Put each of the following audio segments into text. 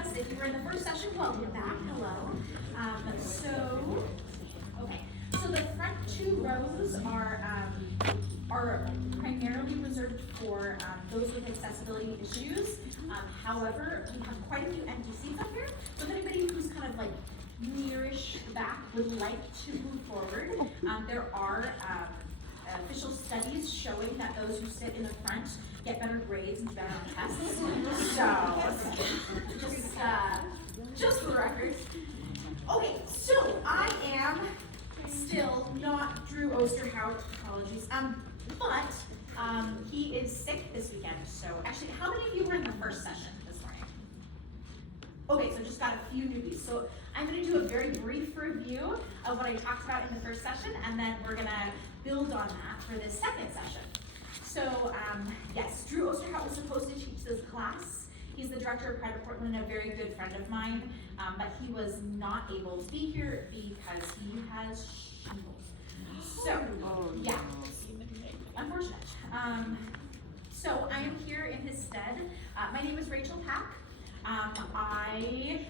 us. If you were in the first session, welcome back. Hello. So the front two rows are primarily reserved for those with accessibility issues. However, we have quite a few empty seats up here. So if anybody who's kind of like nearish the back would like to move forward, there are official studies showing that those who sit in the front get better grades and do better on tests. So, just for the record. Okay, so I am still not Drew Osterhout, apologies, but he is sick this weekend. So actually, how many of you were in the first session this morning? Okay, so just got a few newbies. So I'm going to do a very brief review of what I talked about in the first session, and then we're going to build on that for this second session. So yes, Drew Osterhout was supposed to teach this class. He's the director of Private Portland, a very good friend of mine, but he was not able to be here because he has shingles. So, yeah, unfortunate. So I am here in his stead. My name is Rachel Pack. I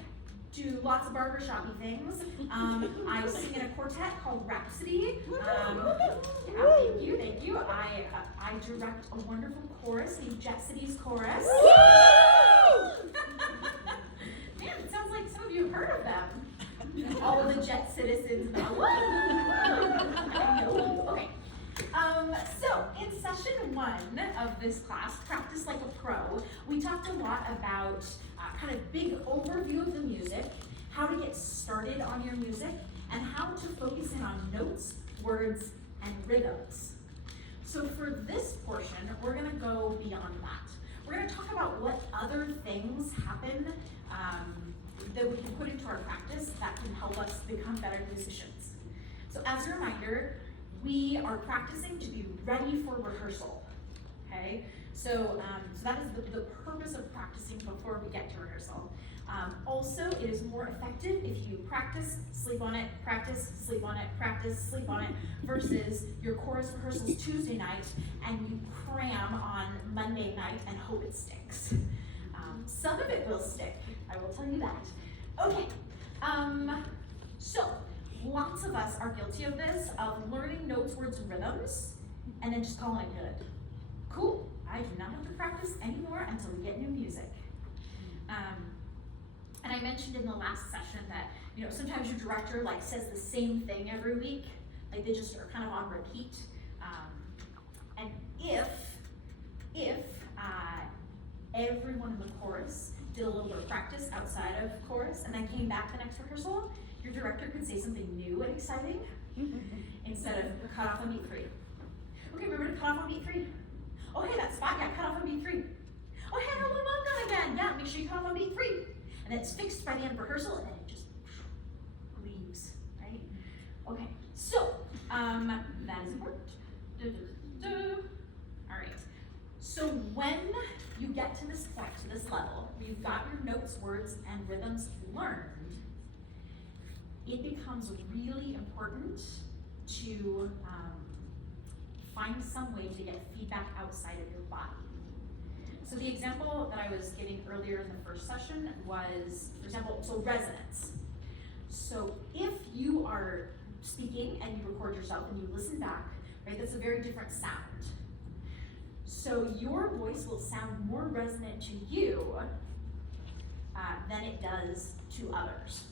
do lots of barbershoppy things. I sing in a quartet called Rhapsody. Yeah, thank you. I direct a wonderful chorus named Jet City's Chorus. Man, it sounds like some of you have heard of them. All of the Jet citizens now. Okay. So in session 1 of this class, Practice Like a Pro, we talked a lot about kind of big overview of the music, how to get started on your music, and how to focus in on notes, words, and rhythms. So for this portion, we're going to go beyond that. We're going to talk about what other things happen that we can put into our practice that can help us become better musicians. So as a reminder, we are practicing to be ready for rehearsal, okay? So that is the purpose of practicing before we get to rehearsal. Also, it is more effective if you practice, sleep on it, practice, sleep on it, practice, sleep on it, versus your chorus rehearsals Tuesday night and you cram on Monday night and hope it sticks. Some of it will stick, I will tell you that. Okay, so lots of us are guilty of this, of learning notes, words, and rhythms, and then just calling it good. Cool, I do not have to practice anymore until we get new music. And I mentioned in the last session that, you know, sometimes your director like says the same thing every week, like they just are kind of on repeat. And if everyone in the chorus did a little bit of practice outside of chorus and then came back the next rehearsal, your director could say something new and exciting instead of cut off on beat 3. Okay, remember to cut off on beat 3. Oh, hey, that spot, yeah, cut off on beat 3. Oh, hey, I one on again. Yeah, make sure you cut off on beat 3. And then it's fixed by the end of rehearsal, and then it just leaves, right? Okay, so that is important. All right, so when you get to this point, to this level, where you've got your notes, words, and rhythms learned, it becomes really important to find some way to get feedback outside of your body. So the example that I was giving earlier in the first session was, for example, so resonance. So if you are speaking and you record yourself and you listen back, right, that's a very different sound. So your voice will sound more resonant to you than it does to others.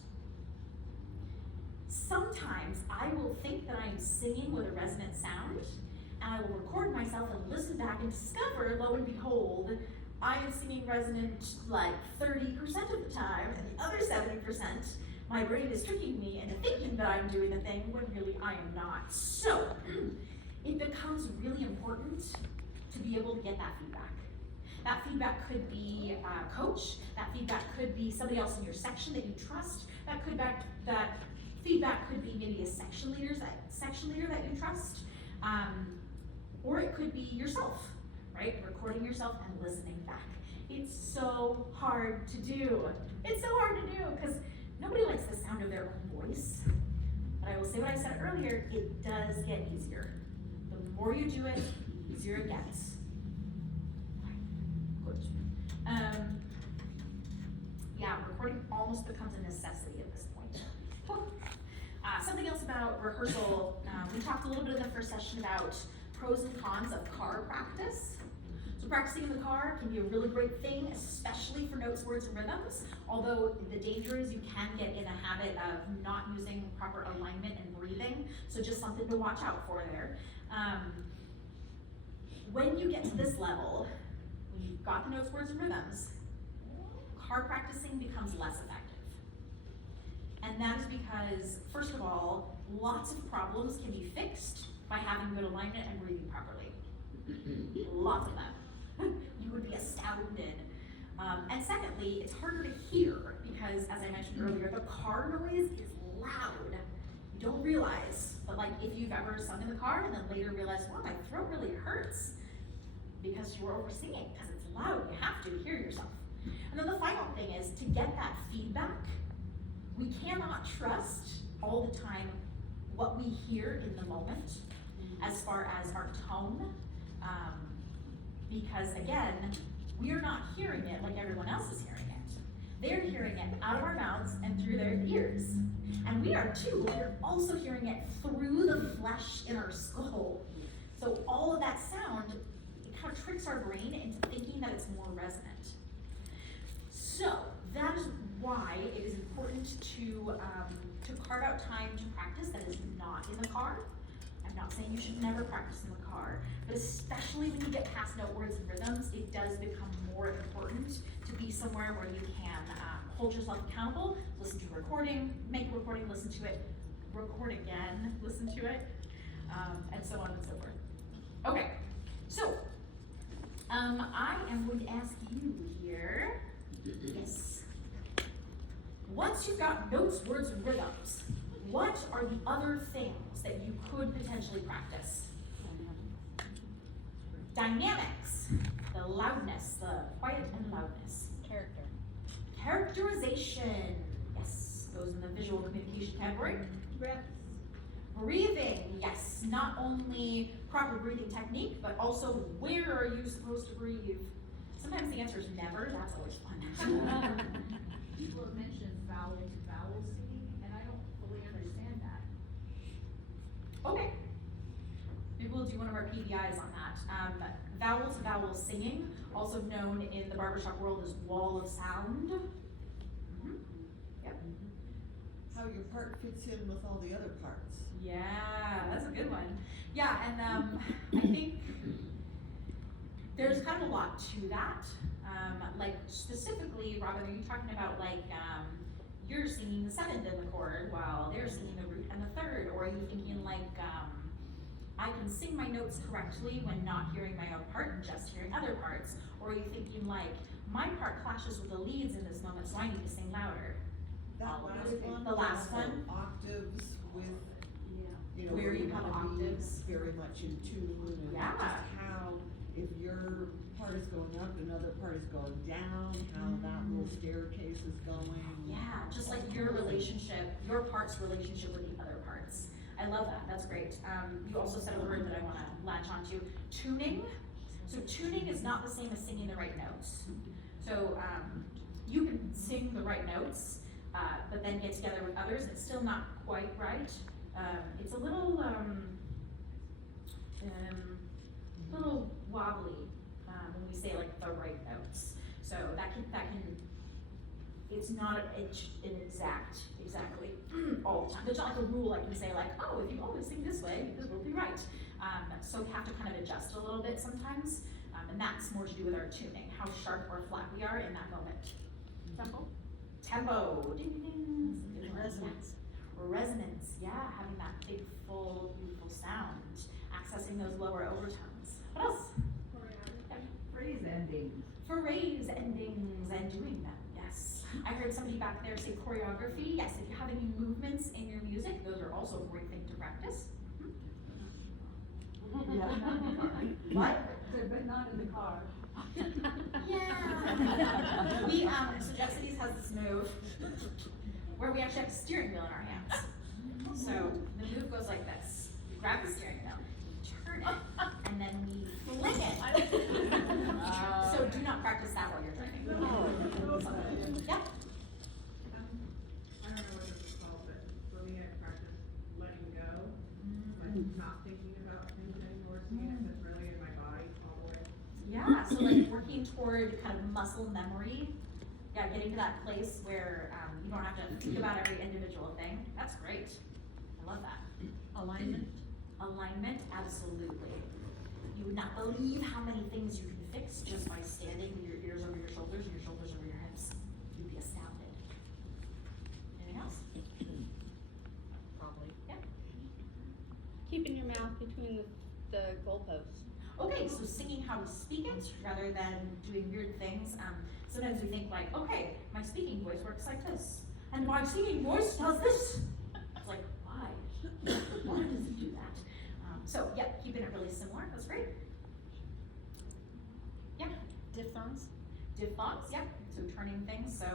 Sometimes I will think that I'm singing with a resonant sound, and I will record myself and listen back and discover, lo and behold, I am singing resonant like 30% of the time, and the other 70%, my brain is tricking me into thinking that I'm doing the thing when really I am not. So it becomes really important to be able to get that feedback. That feedback could be a coach, that feedback could be somebody else in your section that you trust, that feedback could be maybe a section leader that you trust, or it could be yourself, right? Recording yourself and listening back. It's so hard to do. It's so hard to do because nobody likes the sound of their own voice. But I will say what I said earlier, it does get easier. The more you do it, the easier it gets. Good. Yeah, almost becomes a necessity at this point. Something else about rehearsal, we talked a little bit in the first session about pros and cons of car practice. So practicing in the car can be a really great thing, especially for notes, words, and rhythms, although the danger is you can get in a habit of not using proper alignment and breathing, so just something to watch out for there. When you get to this level, when you've got the notes, words, and rhythms, car practicing becomes less effective. And that is because, first of all, lots of problems can be fixed by having good alignment and breathing properly. Lots of them. You would be astounded. And secondly, it's harder to hear because, as I mentioned earlier, the car noise is loud. You don't realize, but like if you've ever sung in the car and then later realized, well, my throat really hurts because you were over singing, because it's loud, you have to hear yourself. And then the final thing is to get that feedback. We cannot trust all the time what we hear in the moment as far as our tone, because again, we are not hearing it like everyone else is hearing it. They're hearing it out of our mouths and through their ears. And we are too, but we're also hearing it through the flesh in our skull. So all of that sound, it kind of tricks our brain into thinking that it's more resonant. So that is why it is important to carve out time to practice that is not in the car. I'm not saying you should never practice in the car, but especially when you get past note, words, and rhythms, it does become more important to be somewhere where you can hold yourself accountable, listen to a recording, make a recording, listen to it, record again, listen to it, and so on and so forth. Okay, so I am going to ask you here, yes. Once you've got notes, words, and rhythms, what are the other things that you could potentially practice? Dynamics, the loudness, the quiet and loudness. Character. Characterization, yes, goes in the visual communication category. Reps. Breathing, yes, not only proper breathing technique, but also where are you supposed to breathe? Sometimes the answer is never, that's always fun. People have mentioned vowel to vowel singing, and I don't fully understand that. Okay. Maybe we'll do one of our PBIs on that. Vowel to vowel singing, also known in the barbershop world as wall of sound. Mm-hmm. Yep. How your part fits in with all the other parts. Yeah, that's a good one. Yeah, and I think there's kind of a lot to that. Like specifically, Robin, are you talking about like you're singing the seventh in the chord while they're singing the root and the third, or are you thinking like I can sing my notes correctly when not hearing my own part and just hearing other parts, or are you thinking like my part clashes with the leads in this moment, so I need to sing louder? That last one. The last one. Octaves with, you know, Where you have wanna be octaves. very much in tune and Yeah. just how, if your part is going up, another part is going down, how that little staircase is going. Yeah, just like your relationship, your part's relationship with the other parts. I love that, that's great. You also said a word that I wanna latch onto, tuning. So tuning is not the same as singing the right notes. So you can sing the right notes, but then get together with others, it's still not quite right. It's a little wobbly when we say like the right notes. So that can it's not exactly all the time. There's not like a rule I can say like, oh, if you always sing this way, this will be right. So we have to kind of adjust a little bit sometimes, and that's more to do with our tuning, how sharp or flat we are in that moment. Tempo. Ding, ding, ding. Resonance. Resonance, yeah, having that big, full, beautiful sound, accessing those lower overtones. What else? Phrase endings. Phrase endings and doing them, yes. I heard somebody back there say choreography. Yes, if you have any movements in your music, those are also a great thing to practice. What? But not in the car. Yeah. We, so Jessica's has this move where we actually have a steering wheel in our hands. So the move goes like this. We grab the steering wheel, turn it, and then we fling it. So do not practice that while you're driving. No. Yeah. good kind of muscle memory. Yeah, getting to that place where you don't have to think about every individual thing. That's great. I love that. Alignment. Alignment, absolutely. You would not believe how many things you can fix just by standing with your ears over your shoulders and your shoulders over your hips. You'd be astounded. Anything else? Probably. Yeah. Keeping your mouth between the goalposts. Okay, so singing how we speak it rather than doing weird things. Sometimes we think like, okay, my speaking voice works like this, and my singing voice does this. It's like, why? Why does it do that? So yeah, keeping it really similar. That's great. Yeah. Diphthongs. Diphthongs, yeah. So turning things. So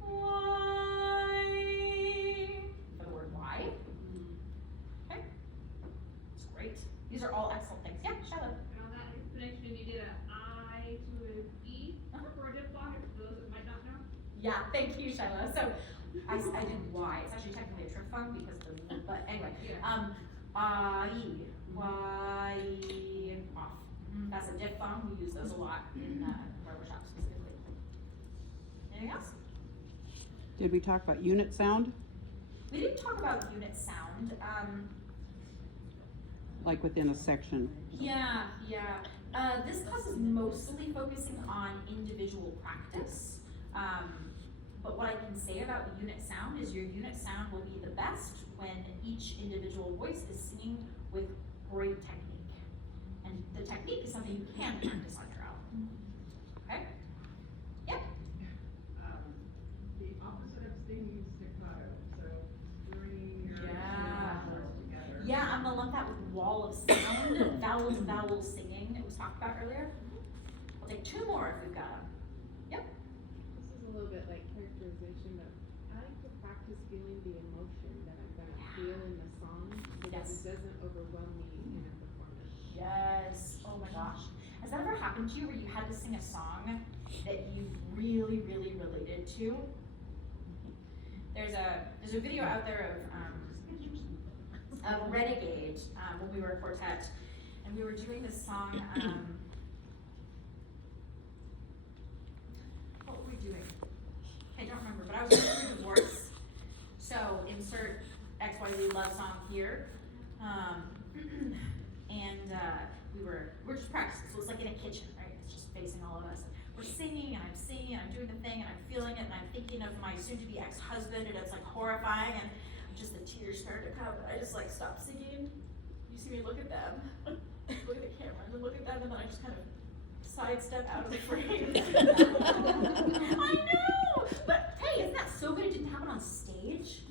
why for the word why. Okay. It's great. These are all excellent things. Yeah, Shiloh. And on that explanation, you did an I to an E for a diphthong, for those that might not know. Yeah, thank you, Shiloh. So I did why. It's actually technically a triphthong because but anyway. Why off. That's a diphthong. We use those a lot in barbershop specifically. Anything else? Did we talk about unit sound? We didn't talk about unit sound. Like within a section? Yeah. This class is mostly focusing on individual practice. But what I can say about unit sound is your unit sound will be the best when each individual voice is singing with great technique. And the technique is something you can practice on your own. Okay? Yep. The opposite of singing staccato, so bringing your Yeah. words together. Yeah, I'm gonna lump that with wall of sound, vowel singing that was talked about earlier. We'll take two more if we've got them. Yep. This is a little bit like characterization, but I like to practice feeling the emotion that I'm gonna feel in the song so that Yes. it doesn't overwhelm me in a performance. Yes. Oh my gosh. Has that ever happened to you where you had to sing a song that you really, really related to? There's a video out there of Renegade when we were a quartet, and we were doing this song. What were we doing? I don't remember, but I was going through divorce. So insert XYZ love song here. We're just practicing, so it's like in a kitchen, right? It's just facing all of us. We're singing, and I'm doing the thing, and I'm feeling it, and I'm thinking of my soon-to-be ex-husband, and it's like horrifying, and just the tears started to come, and I just like stopped singing. You see me look at them, look at the camera, and then look at them, and then I just kind of sidestep out of the frame. I know! But hey, isn't that so good it didn't happen on stage?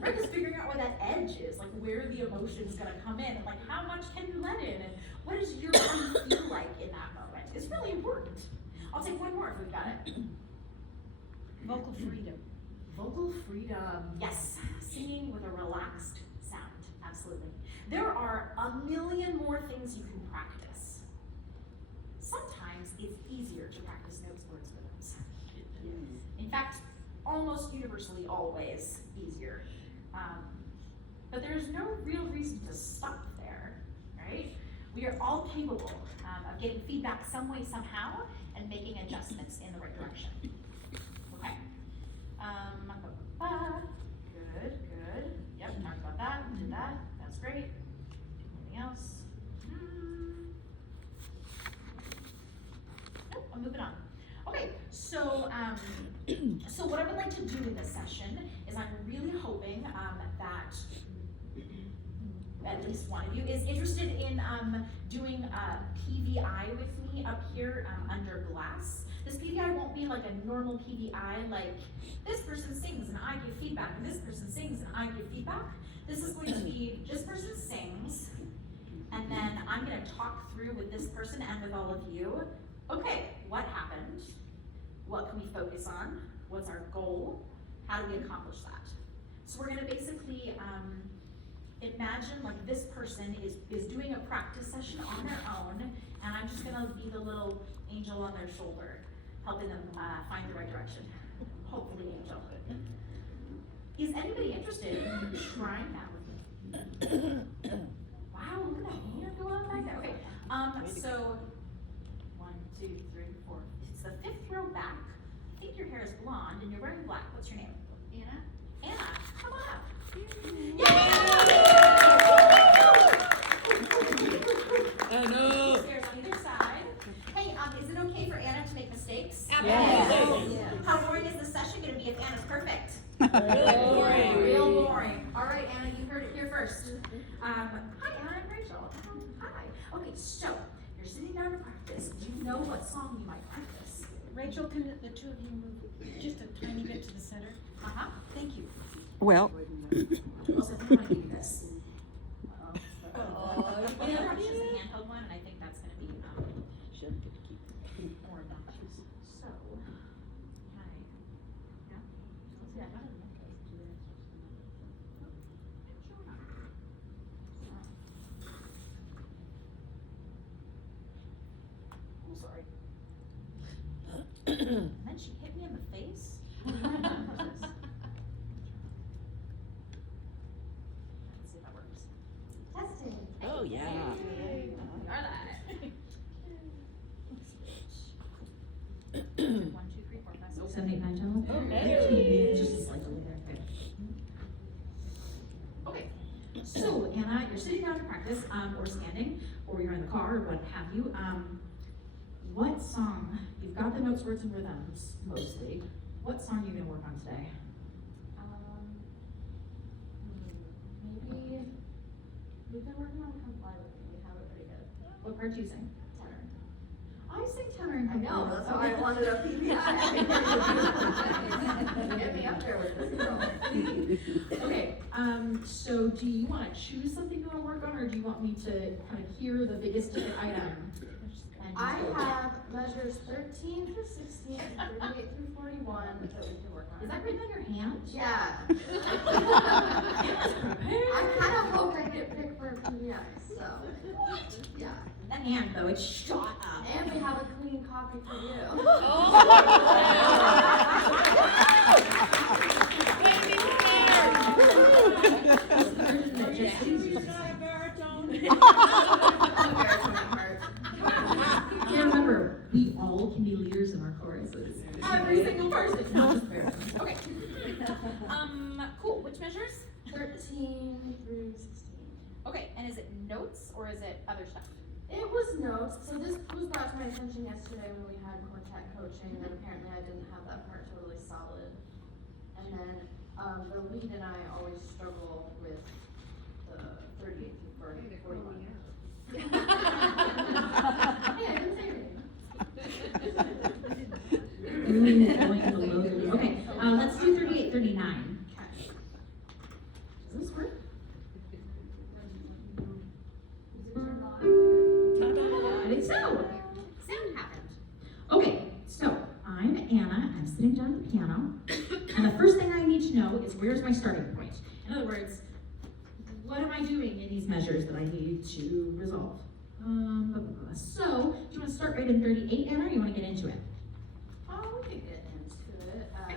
Right, just figuring out where that edge is, like where the emotion's gonna come in, and like how much can you let in, and what does your body feel like in that moment? It's really important. I'll take one more if we've got it. Vocal freedom. Vocal freedom. Yes, singing with a relaxed sound, absolutely. There are a million more things you can practice. Sometimes it's easier to practice notes, words, rhythms. In fact, almost universally always easier. But there's no real reason to stop there, right? We are all capable of getting feedback some way, somehow, and making adjustments in the right direction. Okay? Good. Yep, talked about that, did that, that's great. Anything else? Nope, I'm moving on. Okay, so what I would like to do in this session is I'm really hoping that at least one of you is interested in doing PVI with me up here under glass. This PVI won't be like a normal PVI, like this person sings and I give feedback, and this person sings and I give feedback. This is going to be, this person sings, and then I'm gonna talk through with this person and with all of you. Okay, what happened? What can we focus on? What's our goal? How do we accomplish that? So we're gonna basically imagine like this person is doing a practice session on their own, and I'm just gonna be the little angel on their shoulder, helping them find the right direction. Hopefully, angel. Is anybody interested in trying that with me? Wow, look at that hand go up back there. Okay, so 1, 2, 3, 4. and you're wearing black. What's your name? Anna? Anna, come on up. Anna! Stairs on either side. Hey, is it okay for Anna to make mistakes? Absolutely. How boring is this session gonna be if Anna's perfect? Real boring. Real boring. All right, Anna, you heard it here first. Hi, Anna and Rachel. Hi. Okay, so you're sitting down to practice. Do you know what song you might practice? Rachel, can the two of you move just a tiny bit to the center? Uh-huh. Thank you. Well, Also, I want to give you this. The other one is just a handheld one, and I think that's gonna be, more obnoxious. So, hi. Yeah. Yeah, I don't know. I'm sorry. And then she hit me in the face. Let's see if that works. Testing. Oh, yeah. Alright. 1, 2, 3, 4, 5, 6, 7, 8, 9, 10, 11. Okay. Just a slight delay there. Okay. So, Anna, you're sitting down to practice, or standing, or you're in the car, or what have you. What song, you've got the notes, words, and rhythms, mostly. What song are you gonna work on today? Maybe, we've been working on Come Fly With Me, we have it pretty good. What part do you sing? Tenor. I sing tenor and I know, that's why I wanted a PPI. Get me up there with this girl. Okay, so do you wanna choose something you wanna work on, or do you want me to kind of hear the biggest ticket item? and I go? have measures 13 through 16, 38 through 41 that we can work on. Is that written on your hand? Yeah. I kind of hope I get picked for a PPI, so, yeah. That hand though, it's shot up. And we have a clean copy for you. Yeah, remember, we all can be leaders in our choruses. Every single person, not just parents. Okay. Cool. Which measures? 13 through 16. Okay, and is it notes or is it other stuff? It was notes, so this was brought to my attention yesterday when we had quartet coaching, that apparently I didn't have that part totally solid. And then, the lead and I always struggle with the 38 through 41. Hey, I didn't say anything. Okay, let's do 38, 39. Does this work? I think so. Sound happened. Okay, so I'm Anna, I'm sitting down at the piano, and the first thing I need to know is where's my starting point? In other words, what am I doing in these measures that I need to resolve? So, do you want to start right in 38, Anna, or you want to get into it? Oh, we could get into it at,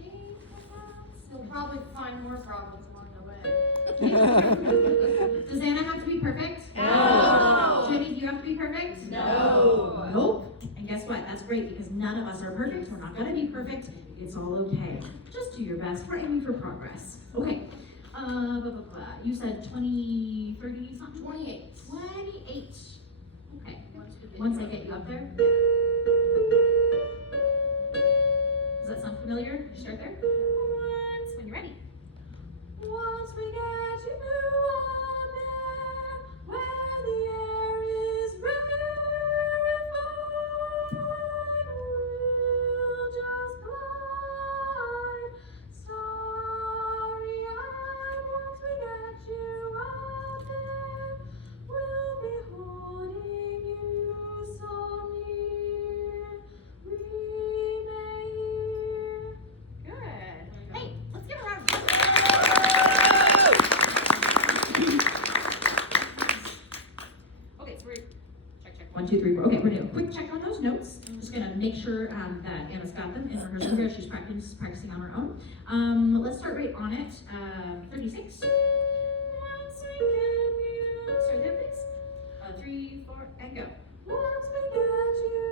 28 perhaps. You'll probably find more problems along the way. Does Anna have to be perfect? No. Do any of you have to be perfect? No. Nope. And guess what? That's great because none of us are perfect. We're not gonna be perfect. It's all okay. Just do your best. We're aiming for progress. Okay. You said 20, 30 something? 28. 28. Okay. Once we Once I get you up there. Does that sound familiar? You start there? Once, when you're ready. Once we get you up there, where the air is rarefied, we'll just glide, starry-eyed. Once we get you up there, we'll be holding you so near, we may hear. Good. Hey, let's give a round of applause. Okay, so we're check. 1, 2, 3, 4. Okay, we're gonna do a quick check on those notes. I'm just gonna make sure that Anna's got them in rehearsal here. She's practicing on her own. Let's start right on it. 36. Once we get you, start there, please. 3, 4, and go. Once we get you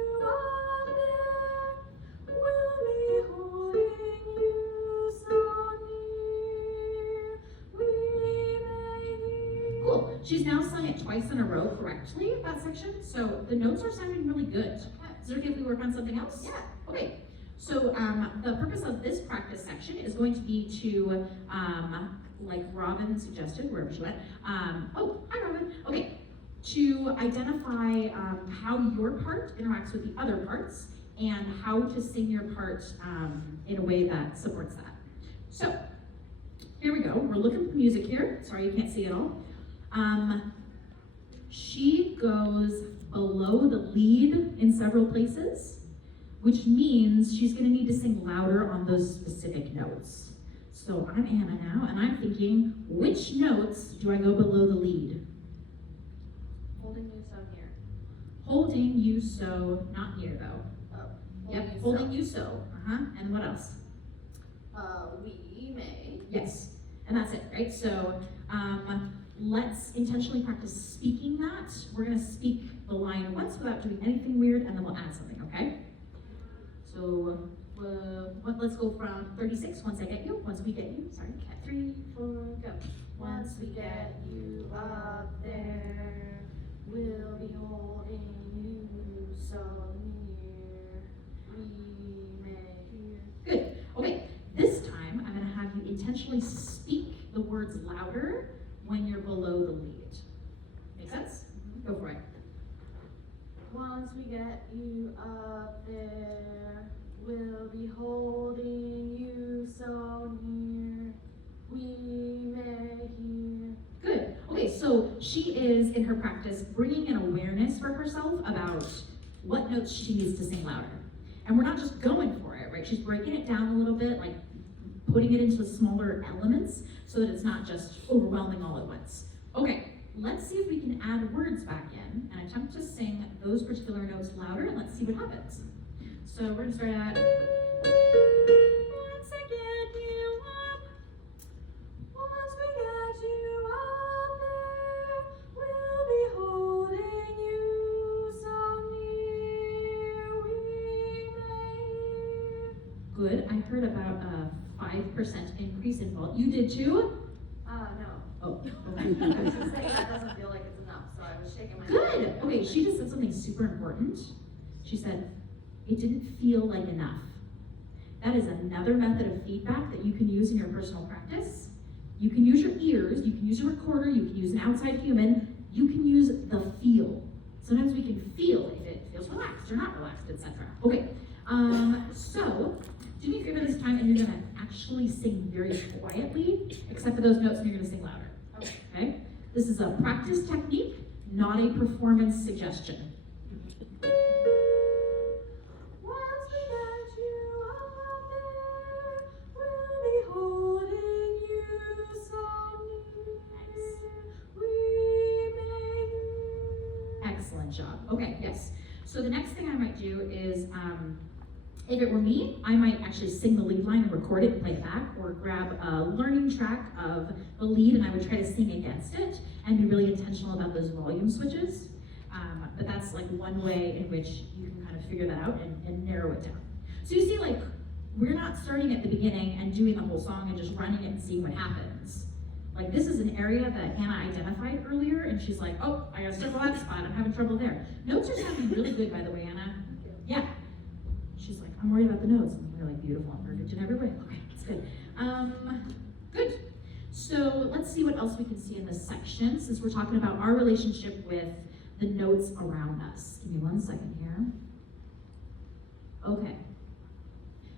twice in a row correctly, that section, so the notes are sounding really good. Is it okay if we work on something else? Yeah. Okay, so the purpose of this practice section is going to be to, like Robin suggested, wherever she went, oh, hi Robin, okay, to identify how your part interacts with the other parts and how to sing your part in a way that supports that. So, here we go, we're looking for music here, sorry you can't see it all. She goes below the lead in several places, which means she's gonna need to sing louder on those specific notes. So I'm Anna now, and I'm thinking, which notes do I go below the lead? Holding you so near. Holding you so, not near though. Oh. Yep, holding you so, and what else? We may. Yes, and that's it, right? So let's intentionally practice speaking that. We're gonna speak the line once without doing anything weird, and then we'll add something, okay? So let's go from 36, once I get you, once we get you, sorry. 3, 4, go. Once we get you up there, we'll be holding you so near. We may hear. Good, okay. This time, I'm gonna have you intentionally speak the words louder when you're below the lead. Make sense? Go for it. Once we get you up there, we'll be holding you so near. We may hear. Good. Okay, so she is in her practice bringing an awareness for herself about what notes she needs to sing louder. And we're not just going for it, right? She's breaking it down a little bit, like putting it into smaller elements so that it's not just overwhelming all at once. Okay, let's see if we can add words back in and attempt to sing those particular notes louder, and let's see what happens. So we're gonna start at, once I get you up, once we get you up there, we'll be holding you so near, we may. Good, I heard about a 5% increase in volume. You did too? No. Oh, I okay. was just saying that doesn't feel like it's enough, so I was shaking my head. Good. Okay, she just said something super important. She said, it didn't feel like enough. That is another method of feedback that you can use in your personal practice. You can use your ears, you can use a recorder, you can use an outside human, you can use the feel. Sometimes we can feel if it feels relaxed or not relaxed, etc. Okay, so do me a favor this time, and you're gonna actually sing very quietly, except for those notes, and you're gonna sing louder. Okay? This is a practice technique, not a performance suggestion. Once we get you up there, we'll be holding you so near, we may. Excellent job. Okay, yes. So the next thing I might do is, if it were me, I might actually sing the lead line and record it and play it back, or grab a learning track of the lead and I would try to sing against it and be really intentional about those volume switches. But that's like one way in which you can kind of figure that out and narrow it down. So you see, like, we're not starting at the beginning and doing the whole song and just running it and seeing what happens. Like, this is an area that Anna identified earlier, and she's like, oh, I gotta circle that spot, I'm having trouble there. Notes are sounding really good, by the way, Anna. Yeah. She's like, I'm worried about the notes. And we're like, beautiful, I'm perfect in every way. Okay, that's good. Good. So let's see what else we can see in this section, since we're talking about our relationship with the notes around us. Give me 1 second here. Okay.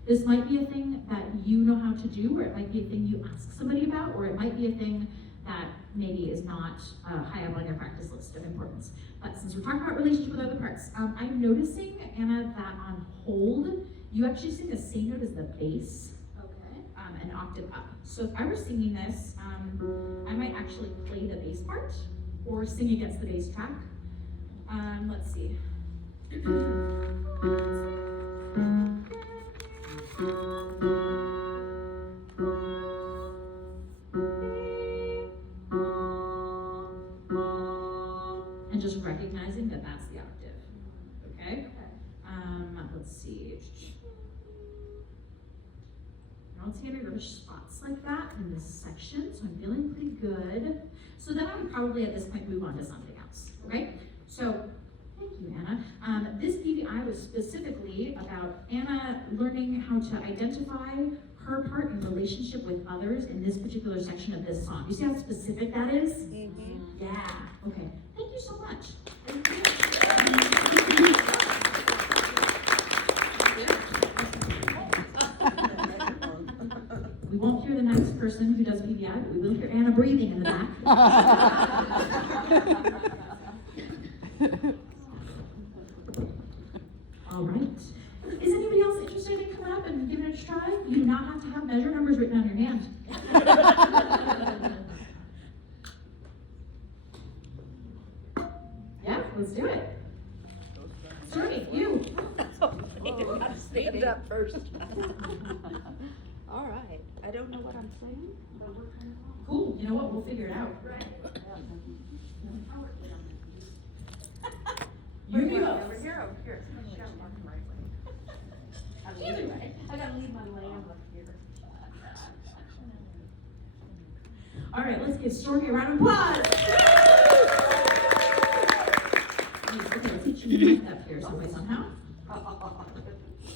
This might be a thing that you know how to do, or it might be a thing you ask somebody about, or it might be a thing that maybe is not high up on your practice list of importance. But since we're talking about relationship with other parts, I'm noticing, Anna, that on hold, you actually sing the same note as the bass, Okay. an octave up. So if I were singing this, I might actually play the bass part, or sing against the bass track. Let's see. And just recognizing that that's the octave, okay? Let's see. I don't see any other spots like that in this section, so I'm feeling pretty good. So then I would probably at this point move on to something else. Okay, so, thank you, Anna. This PVI was specifically about Anna learning how to identify her part in relationship with others in this particular section of this song. You see how specific that is? Mm-hmm. Yeah, okay. Thank you so much. We won't hear the next person who does PVI, but we will hear Anna breathing in the back. All right. Is anybody else interested in coming up and giving it a try? You do not have to have measure numbers written on your hand. Yeah, let's do it. Stormy, you. Stand up first. All right. I don't know what I'm saying, but we're kind of. Cool. You know what? We'll figure it out. You be both. Over here. Either way. I gotta leave my lamb up here. All right, let's give Stormy a round of applause. Okay, let's teach you up here some way somehow.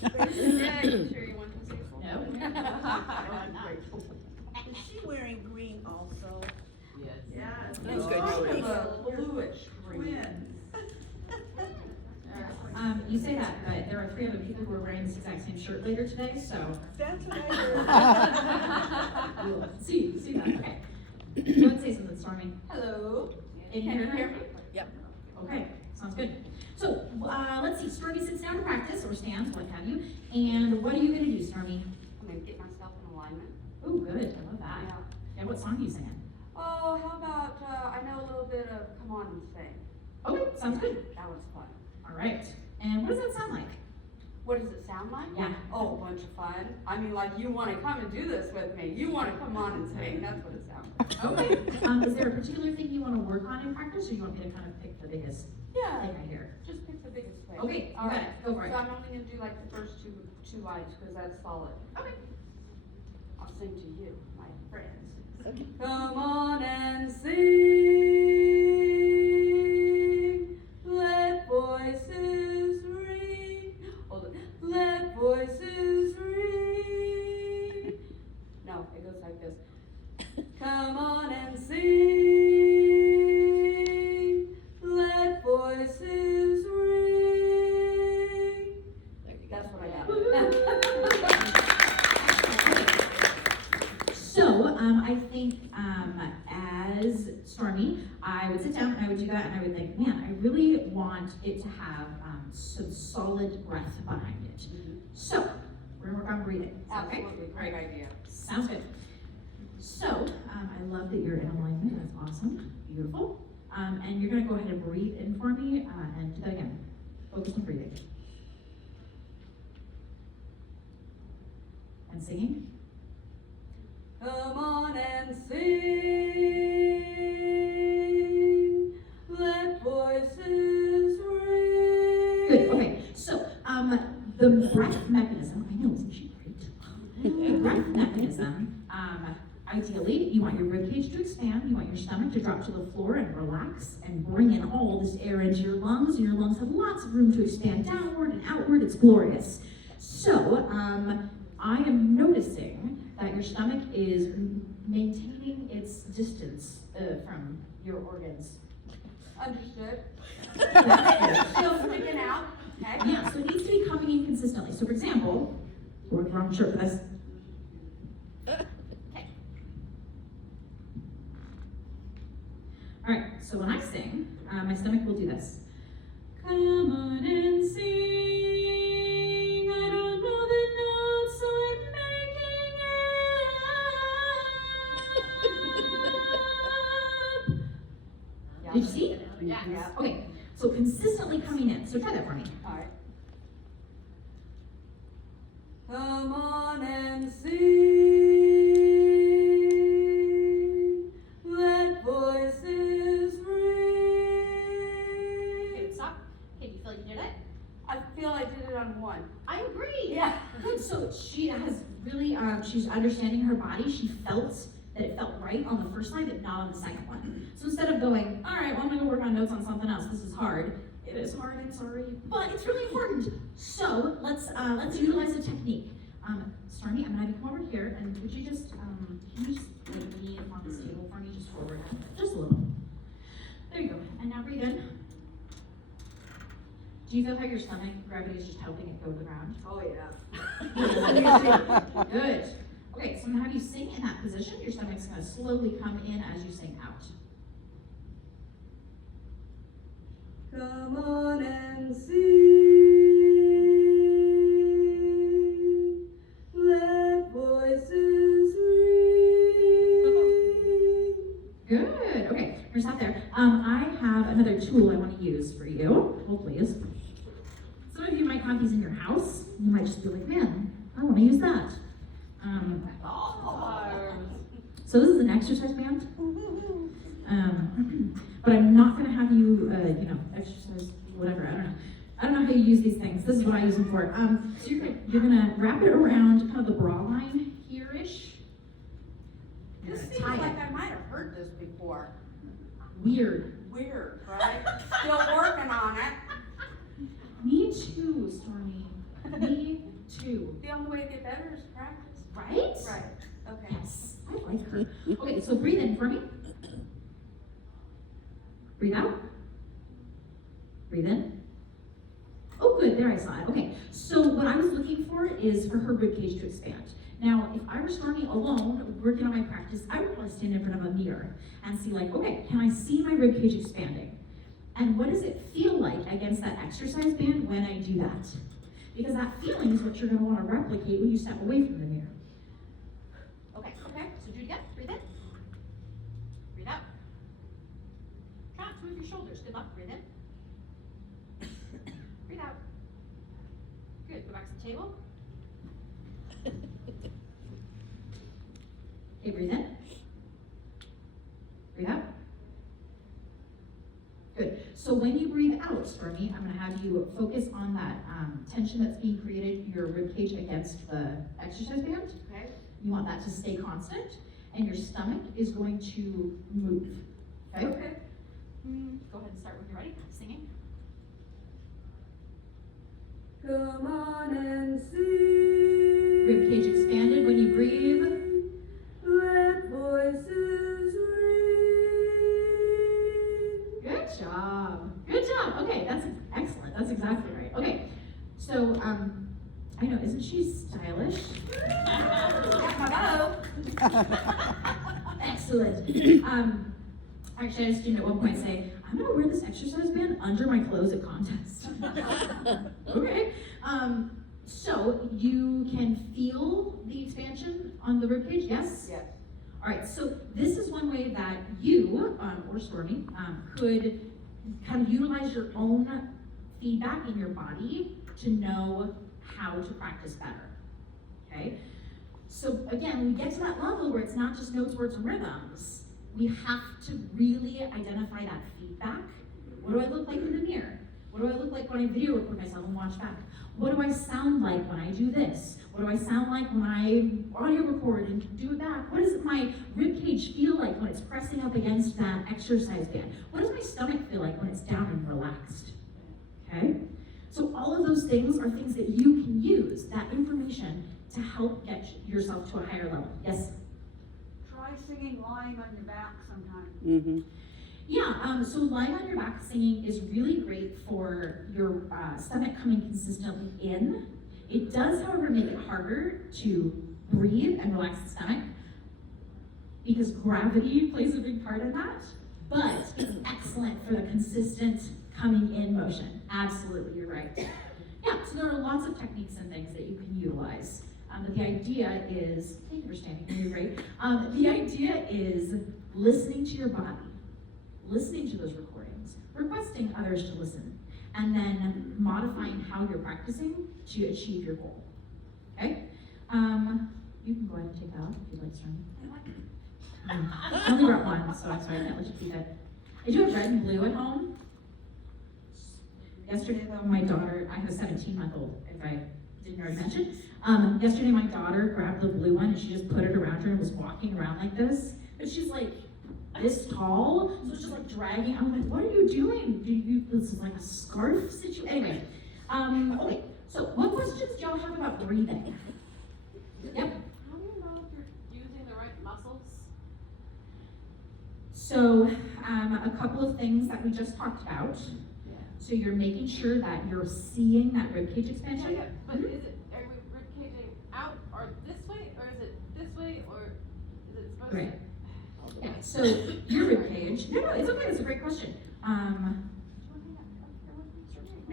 Yeah, you sure you want to see? No. Is she wearing green also? Yeah. That's good. Bluish green. You say that, but there are 3 other people who are wearing this exact same shirt later today, so. That's what I heard. We'll see that, okay. Go ahead and say something, Stormy. Hello. Can you hear me? Yep. Okay, sounds good. So, let's see, Stormy sits down to practice, or stands, what have you, and what are you gonna do, Stormy? I'm gonna get myself in alignment. Oh, good, I love that. Yeah. Yeah, what song are you singing? Oh, how about, I know a little bit of Come On and Sing. Okay, sounds good. That was fun. All right, and what does that sound like? What does it sound like? Yeah. Oh, a bunch of fun. I mean, like, you wanna come and do this with me. You wanna come on and sing. That's what it sounds like. Okay, is there a particular thing you wanna work on in practice, or you want me to kind of pick the biggest Yeah, thing I hear? just pick the biggest thing. Okay, you All got right. it, go for it. So I'm only gonna do like the first two lines, cause that's solid. Okay. I'll sing to you, my friends. Okay. Come on and sing, let voices ring. Hold it. Let voices ring. No, it goes like this. Come on and sing, let voices ring. That's what I got. So, I think, as Stormy, I would sit down and I would do that and I would think, man, I really want it to have, some solid breath behind it. So, we're gonna work on breathing. Is that okay? Absolutely, great idea. Sounds good. So, I love that you're in alignment, that's awesome, beautiful. And you're gonna go ahead and breathe in for me, and do that again. Focus on breathing. And singing. Come on and sing, let voices ring. Good, okay, so, the breath mechanism, I know, isn't she great? The breath mechanism, ideally, you want your ribcage to expand, you want your stomach to drop to the floor and relax and bring in all this air into your lungs, and your lungs have lots of room to expand downward and outward, it's glorious. So, I am noticing that your stomach is maintaining its distance from your organs. Understood. Yeah, Still sticking out, okay? so it needs to be coming in consistently. So for example, we're the wrong shirt for this. Okay. All right, so when I sing, my stomach will do this. Come on and sing, I don't know the notes I'm making up. Did you see? Yeah. Okay, so consistently coming in. So try that for me. All right. Come on and sing, let voices ring. Okay, stop. Okay, do you feel like you did it? I feel I did it on one. I agree. Yeah. Good. So she has really, she's understanding her body. She felt that it felt right on the first slide, but not on the second one. So instead of going, all right, well, I'm gonna go work on notes on something else, this is hard. It is hard, I'm sorry, but it's really important. So let's utilize a technique. Stormy, I'm gonna have you come over here, and would you just, can you just like lean on this table for me, just forward, just a little. There you go, and now breathe in. Do you feel how your stomach gravity is just helping it go to the ground? Oh, yeah. Good. Okay, so I'm gonna have you sing in that position. Your stomach's gonna slowly come in as you sing out. Come on and sing, let voices ring. Good. Okay, we're stop there. I have another tool I want to use for you. Hold please. Some of you might have these in your house. You might just be like, man, I want to use that. So this is an exercise band. But I'm not going to have you, exercise, whatever. I don't know how you use these things. This is what I use them for. So you're gonna wrap it around kind of the bra line here-ish. This seems Tie like it. I might have heard this before. Weird. Weird, right? Still working on it. Me too, Stormy. Me too. The only way to get better is practice. Right? Right, okay. Yes, I like her. Okay, so breathe in for me. Breathe out. Breathe in. Oh, good, there I saw it. Okay, so what I was looking for is for her ribcage to expand. Now, if I were Stormy alone, working on my practice, I would want to stand in front of a mirror and see like, okay, can I see my ribcage expanding? And what does it feel like against that exercise band when I do that? Because that feeling is what you're going to want to replicate when you step away from the mirror. Okay, so do it again. Breathe in. Breathe out. Try not to move your shoulders. Good luck. Breathe in. Breathe out. Good. Go back to the table. Okay, breathe in. Breathe out. Good. So when you breathe out, Stormy, I'm going to have you focus on that tension that's being created, your ribcage against the exercise band. Okay. You want that to stay constant, and your stomach is going to move. Okay? Okay. Go ahead and start when you're ready. Singing. Come on and sing. Ribcage expanded when you breathe. Let voices ring. Good job. Good job. Okay, that's excellent. That's exactly right. Okay, so I know, isn't she stylish? Hello. Excellent. Actually, I just didn't at one point say, I'm gonna wear this exercise band under my clothes at contest. Okay. So you can feel the expansion on the ribcage, yes? Yes. All right, so this is one way that you, or Stormy, could kind of utilize your own feedback in your body to know how to practice better, okay? So again, when we get to that level where it's not just notes, words, and rhythms, we have to really identify that feedback. What do I look like in the mirror? What do I look like when I video record myself and watch back? What do I sound like when I do this? What do I sound like when I audio record and do it back? What does my ribcage feel like when it's pressing up against that exercise band? What does my stomach feel like when it's down and relaxed? Okay? So all of those things are things that you can use, that information, to help get yourself to a higher level. Yes? Try singing lying on your back sometime. Mm-hmm. Yeah, so lying on your back singing is really great for your stomach coming consistently in. It does, however, make it harder to breathe and relax the stomach because gravity plays a big part in that, but it's excellent for the consistent coming in motion. Absolutely, you're right. Yeah, so there are lots of techniques and things that you can utilize. But the idea is, thank you for standing, you're great. The idea is listening to your body, listening to those recordings, requesting others to listen, and then modifying how you're practicing to achieve your goal. Okay? You can go ahead and take that off if you'd like, Stormy. I only brought one, so I'm sorry I can't let you keep it. I do have red and blue at home. Yesterday, though, my daughter, I have a 17-month-old, if I didn't already mention. Yesterday my daughter grabbed the blue one and she just put it around her and was walking around like this. But she's like this tall, so it's just like dragging. I'm like, what are you doing? This is like a scarf situation. Anyway, okay, so what questions do y'all have about breathing? Yep. How do you know if you're using the right muscles? So, a couple of things that we just talked about. So you're making sure that you're seeing that ribcage expansion. Yeah, but is it, are we rib caging out or this way, or is it this way, or is it supposed Great. to? Yeah, so your ribcage, no, it's okay, it's a great question. No,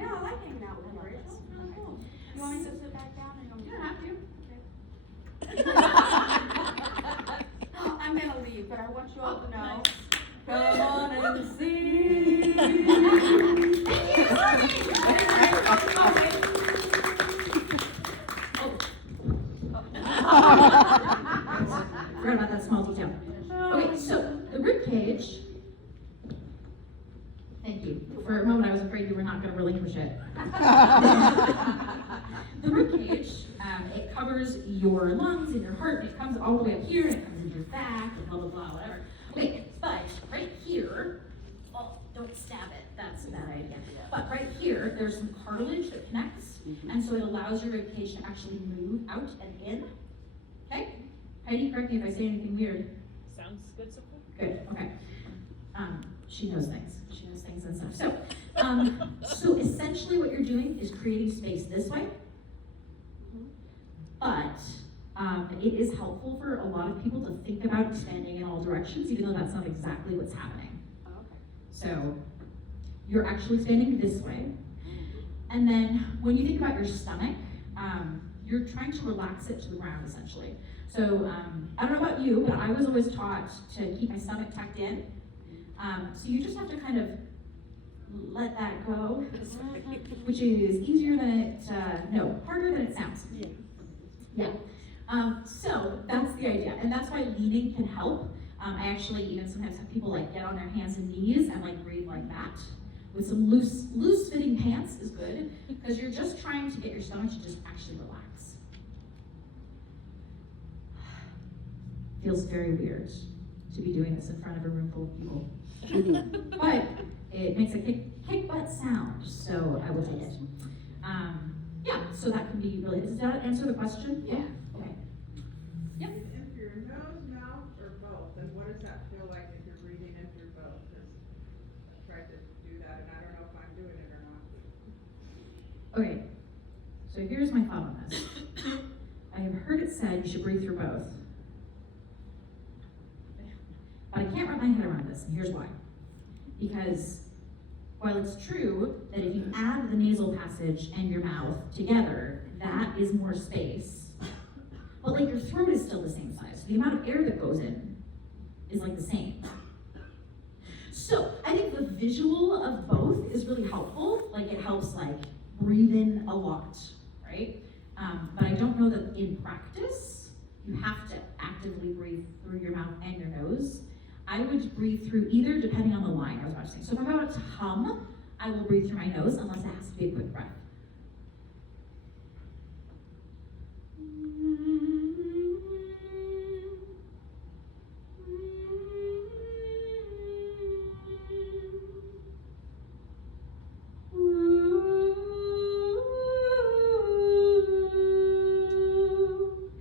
I like hanging out with you, Rachel. It's really cool. You want me to sit back down and You don't have to. Oh, I'm gonna leave, but I want you all to know. Come on and see. Forgot about that small detail. Okay, so the rib cage. Thank you. For a moment, I was afraid you were not going to relinquish it. The rib cage, it covers your lungs and your heart. And it comes all the way up here, and it comes into your back, and blah blah blah, whatever. Okay, but right here, oh, don't stab it. That's a bad idea. But right here, there's some cartilage that connects, and so it allows your rib cage to actually move out and in. Okay. Heidi, correct me if I say anything weird. Sounds good so far. Good, okay. She knows things. She knows things and stuff. So, so essentially what you're doing is creating space this way. But it is helpful for a lot of people to think about expanding in all directions, even though that's not exactly what's happening. Oh, okay. So you're actually expanding this way. And then when you think about your stomach, you're trying to relax it to the ground essentially. So I don't know about you, but I was always taught to keep my stomach tucked in. So you just have to kind of let that go, which is easier than it, harder than it sounds. Yeah. So that's the idea, and that's why leaning can help. I actually even sometimes have people like get on their hands and knees and like breathe like that. With some loose fitting pants is good, because you're just trying to get your stomach to just actually relax. Feels very weird to be doing this in front of a room full of people. But it makes a kick butt sound, so I will take it. Yeah, so that can be really, does that answer the question? Yeah. Okay. Yep. If your nose, mouth, or both, then what does that feel like if you're breathing in through both? Because I tried to do that and I don't know if I'm doing it or not. Okay, so here's my thought on this. I have heard it said you should breathe through both. But I can't wrap my head around this, and here's why. Because while it's true that if you add the nasal passage and your mouth together, that is more space. But like your throat is still the same size. So the amount of air that goes in is like the same. So I think the visual of both is really helpful. Like it helps like breathe in a lot, right? But I don't know that in practice, you have to actively breathe through your mouth and your nose. I would breathe through either, depending on the line I was about to say. So if I'm about to hum, I will breathe through my nose unless it has to be a quick breath.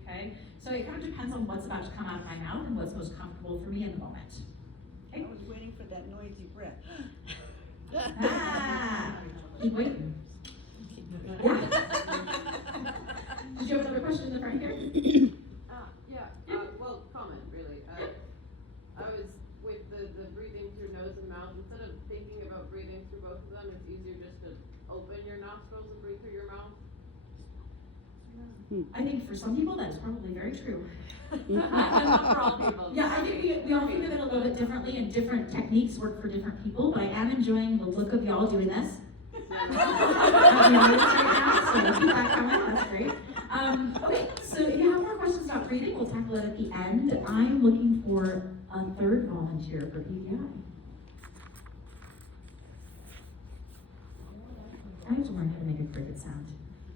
Okay, so it kind of depends on what's about to come out of my mouth and what's most comfortable for me in the moment. I was waiting for that noisy breath. Ah, keep waiting. Yeah. Did you have another question in the front here? Well, comment really. I was with the breathing through nose and mouth, instead of thinking about breathing through both of them, it's easier just to open your nostrils and breathe through your mouth. I think for some people that is probably very true. Not for all people. Yeah, I think we all think of it a little bit differently, and different techniques work for different people, but I am enjoying the look of y'all doing this. Out in the audience right now, so keep that coming, that's great. Okay, so if you have more questions about breathing, we'll tackle it at the end. I'm looking for a third volunteer for PPI. I have to learn how to make a cricket sound.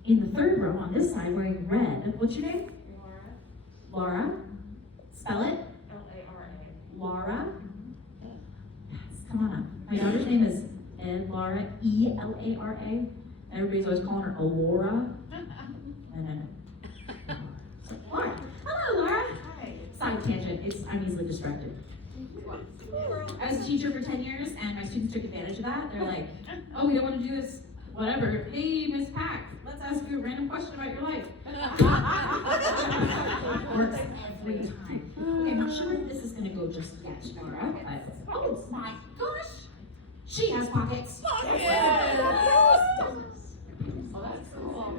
in the third row on this side wearing red. What's your name? Laura. Spell it. L-A-R-A. Laura. Yes, come on up. My daughter's name is Laura, E-L-A-R-A. Everybody's always calling her Aurora. And then, Laura. Hello, Laura. Hi. Side tangent. I'm easily distracted. I was a teacher for 10 years, and my students took advantage of that. They're like, oh, we don't want to do this, whatever. Hey, Miss Pack, let's ask you a random question about your life. Works every time. Okay, I'm not sure if this is going to go just yet, Laura, but, oh my gosh, she has pockets. Oh, that's cool.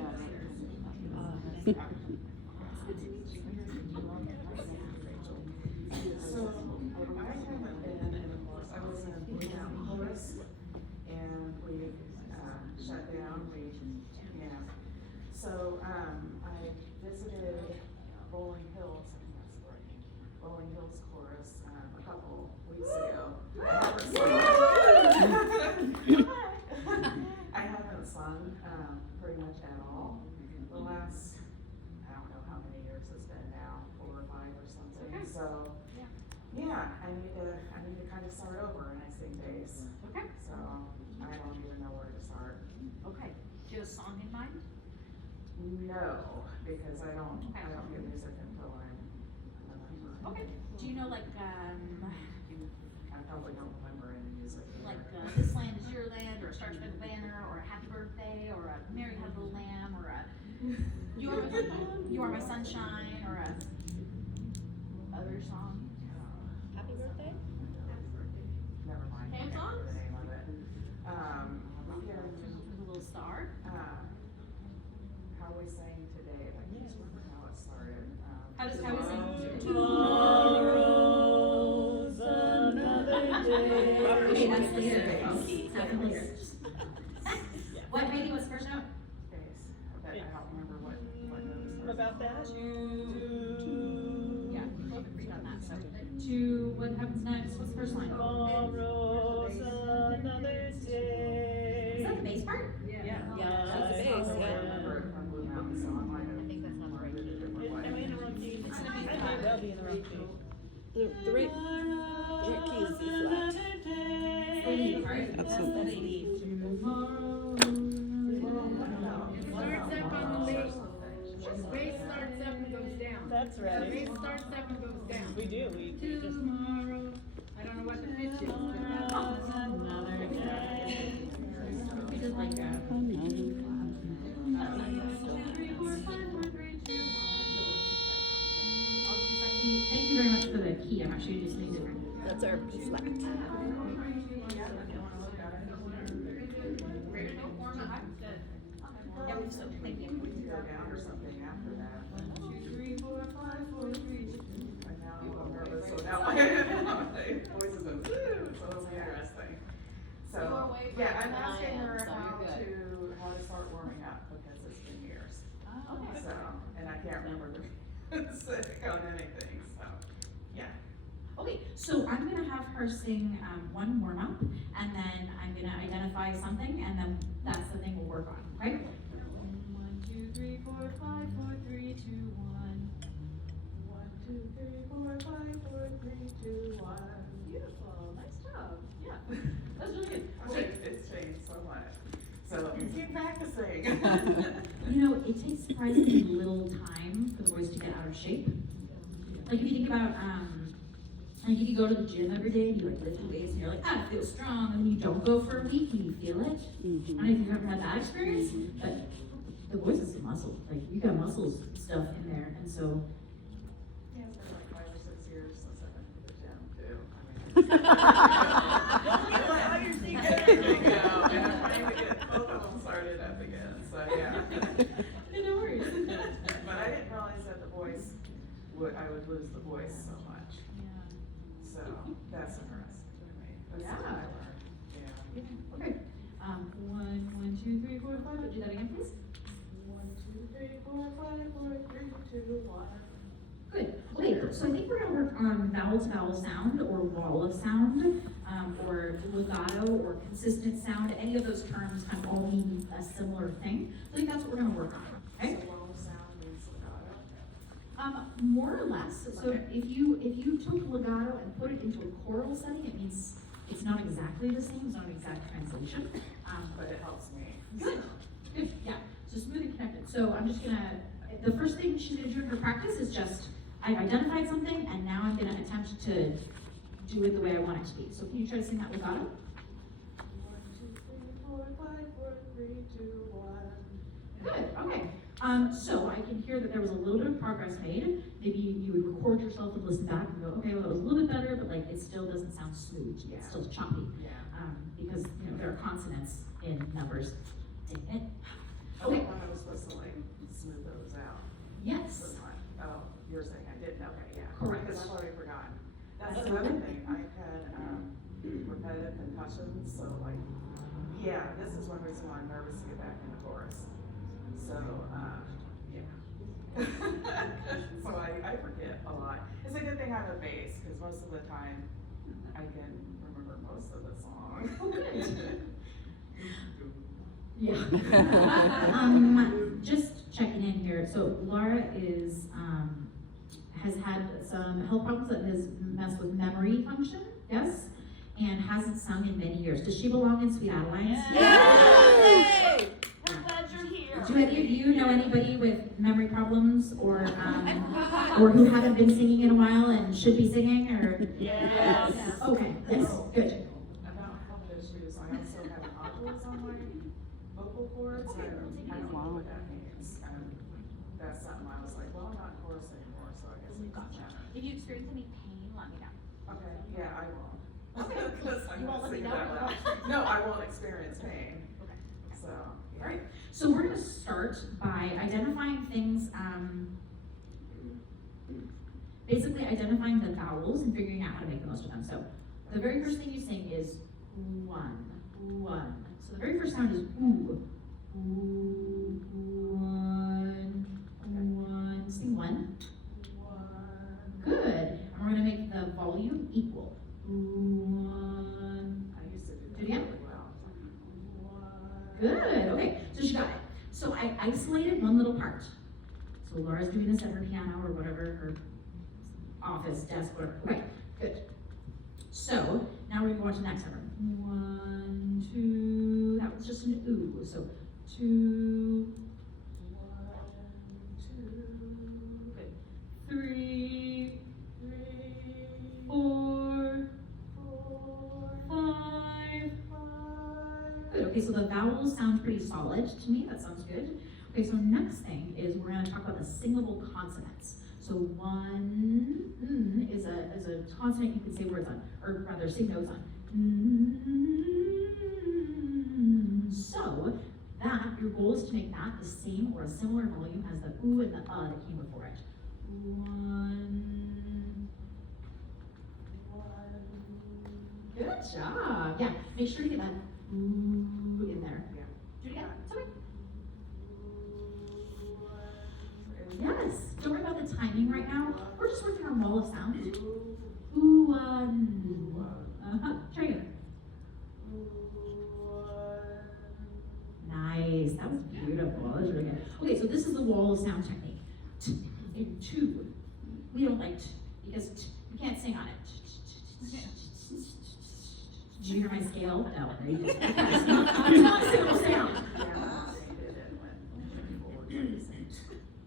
So, I haven't been in a course, I was in a Blue Mountain course, and we, shut down, So, I visited Bowling Hills, I think that's right, Bowling Hills chorus, a couple weeks ago. I haven't sung, pretty much at all, the last, I don't know how many years it's been now, 4 or 5 or something, so. Yeah, I need to kind of start over in next days. Okay. So I don't even know where to start. Okay. Do you have a song in mind? No, because I don't get music until I'm November. Okay. Do you know like I probably don't remember any music. This Land Is Your Land, or a Star Spangled Banner, or a Happy Birthday, or a Mary Had a Little Lamb, or a You Are My Sunshine, or a other song? Happy birthday? Never mind. I Hands can't on? remember the name of it. We can, A little star? how we sang today, I can't remember how it started. How we sing? Tomorrow's another day. Okay, that's the lyrics. That's the lyrics. What, Heidi, what's the first note? Days, but I don't remember what note it starts. About that? Yeah, we'll read on that. So, to what happens next? What's the first line? Tomorrow's another day. Is that the bass part? Yeah. That's the bass, I yeah. remember it from Blue Mountain, so I might have. I think that's not the right learned it a different way. Am I in the wrong key? It's in a I B may flat. well be in the wrong key. The right key is B flat. That's a- Bass starts up and goes down. That's right. Bass starts up and goes down. We do, we just. Tomorrow, I don't know what the pitch is. Another day. We did like that. Thank you very much for the key. I'm actually just something different. That's our B flat. Yeah, we just thank you. We can go down or something after that. 1, 2, 3, 4, 5, 4, 3, 2. I'm now a little nervous, so now my voice is in, so it'll be interesting. So, You're way yeah, better I'm than I asking am, her so you're how to start warming up, because it's been years. Okay. So, and I can't remember to be sick on anything, so, yeah. Okay, so I'm gonna have her sing one warm up, and then I'm gonna identify something, and then that's the thing we'll work on, okay? 1, 2, 3, 4, 5, 4, 3, 2, 1. 1, 2, 3, 4, 5, 4, 3, 2, 1. Beautiful, nice job. Yeah, that's really good. It's changed so much. So you keep practicing. You know, it takes surprisingly little time for the voice to get out of shape. Like if you think about, like if you go to the gym every day and you like lift weights and you're like, I feel strong, and then you don't go for a week and you feel it. I don't know if you've ever had that experience, but the voice is a muscle. Like you got muscles stuff in there, and so. Yeah, it's been like 5 or 6 years since I've been to the gym too. And I'm trying to get both of them started up again, so yeah. No worries. But I didn't realize that the voice I would lose the voice so much. So that's interesting to me. That's something I learned, yeah. Okay. 1, 2, 3, 4, 5. Do that again, please. 1, 2, 3, 4, 5, 4, 3, 2, 1. Good. Okay, so I think we're gonna work on vowel to vowel sound or wall of sound, or legato or consistent sound. Any of those terms kind of all mean a similar thing. So I think that's what we're gonna work on. Okay. So wall sound means legato? More or less. So Okay. if you took legato and put it into a choral setting, it means it's not exactly the same. It's not an exact translation. But it helps me. Good. Good. Yeah. So smooth and connected. So I'm just gonna. The first thing she's gonna do in her practice is just I've identified something and now I'm gonna attempt to do it the way I want it to be. So can you try to sing that legato? 1, 2, 3, 4, 5, 4, 3, 2, 1. Good, okay. So I can hear that there was a little bit of progress made. Maybe you would record yourself and listen back and go, okay, well, that was a little bit better, but like it still doesn't sound smooth. Yeah. It's still choppy. Yeah. Because there are consonants in numbers. Dang it. Okay. Okay. I was supposed to like smooth those out. Yes. This one. Oh, you're saying I didn't, okay, yeah. Correct. Because I've already forgotten. That's That's the other okay. thing, I've had, repetitive concussions, so like, yeah, this is one reason why I'm nervous to get back in the chorus. So, yeah. So I forget a lot. It's a good thing I have a bass, because most of the time, I can remember most of the song. Oh, good. Yeah. Just checking in here. So Laura has had some health problems that has messed with memory function, yes? And hasn't sung in many years. Does she belong in Sweet Adelines? Yay! We're glad you're here. Do any of you know anybody with memory problems or who haven't been singing in a while and should be singing or? Yes. Okay, yes, good. About health issues, I also have nodules on my vocal cords, and I don't know what that means. And that's something I was like, well, I'm not in chorus anymore, so I guess it doesn't matter. If you experience any pain, let me know. Okay, yeah, I won't. Okay. Because I'm You not won't let me singing know, that or loud. what? No, I won't experience pain, Okay. so, yeah. All right, so we're gonna start by identifying things, basically identifying the vowels and figuring out how to make the most of them. So the very first thing you sing is one. So the very first sound is ooh. Ooh, one. Sing one. Good. And we're gonna make the volume equal. One. I used to do Do that it again. really well. Good, okay, so she got it. So I isolated one little part. So Laura's doing this at her piano or whatever, her office, desk, whatever. Okay, good. So now we're gonna go on to the next number. 1, 2, that was just an ooh. So 2, 1, 2, good. 3, 4, 5. Good, okay, so the vowels sound pretty solid to me, that sounds good. Okay, so next thing is we're gonna talk about the singable consonants. So one is a consonant you can say words on, or rather sing notes on. So that, your goal is to make that the same or a similar volume as the ooh and the that came before it. One. Good job. Yeah, make sure to get that ooh in there. Yeah. Do it again. It's okay. Yes. Don't worry about the timing right now. We're just working on wall of sound. Ooh, Try again. Nice. That was beautiful. That was really good. Okay, so this is the wall of sound technique. In two. We don't like because we can't sing on it. Did you hear my scale? No. It's not a singable sound.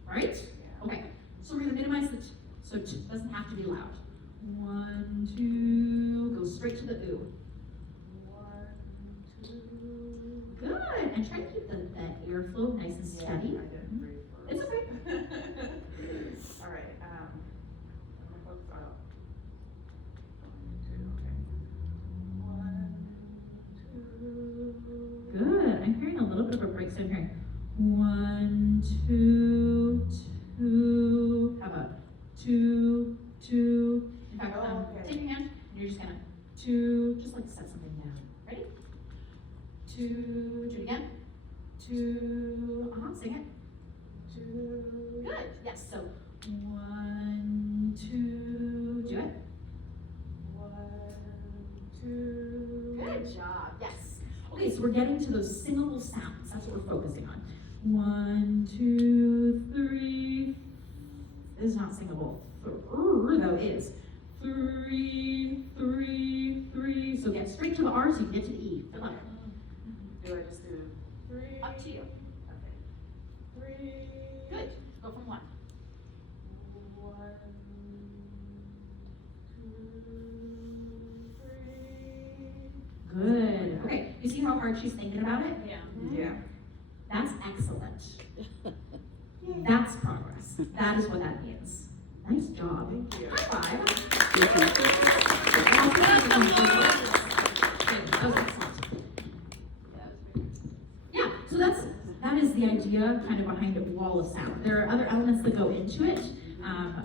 Right? Okay. So we're gonna minimize the so it doesn't have to be loud. 1, 2, go straight to the ooh. 1, 2. Good. And try to keep the airflow nice and steady. I didn't breathe first. It's okay. All right, Good. I'm hearing a little bit of a break, so I'm hearing 1, 2, 2. How about 2, 2? In fact, okay. take your hand and you're just gonna 2, just like set something down. Ready? 2, do it again. 2, sing it. 2. Good. Yes. So 1, so we're getting to those singable sounds. That's what we're focusing on. 1, 2, 3. This is not singable. Though is. 3, 3, 3. So get straight to the R so you can get to the E. Good luck. Do I just do 3? Up to you. Okay. 3. Good. Go from 1. 1, 2, 3. Good. Okay. You see how hard she's thinking about it? Yeah. That's excellent. That's progress. That is what that means. Nice job. Thank you. High five. Thank you. That was excellent. Yeah, so that is the idea kind of behind a wall of sound. There are other elements that go into it,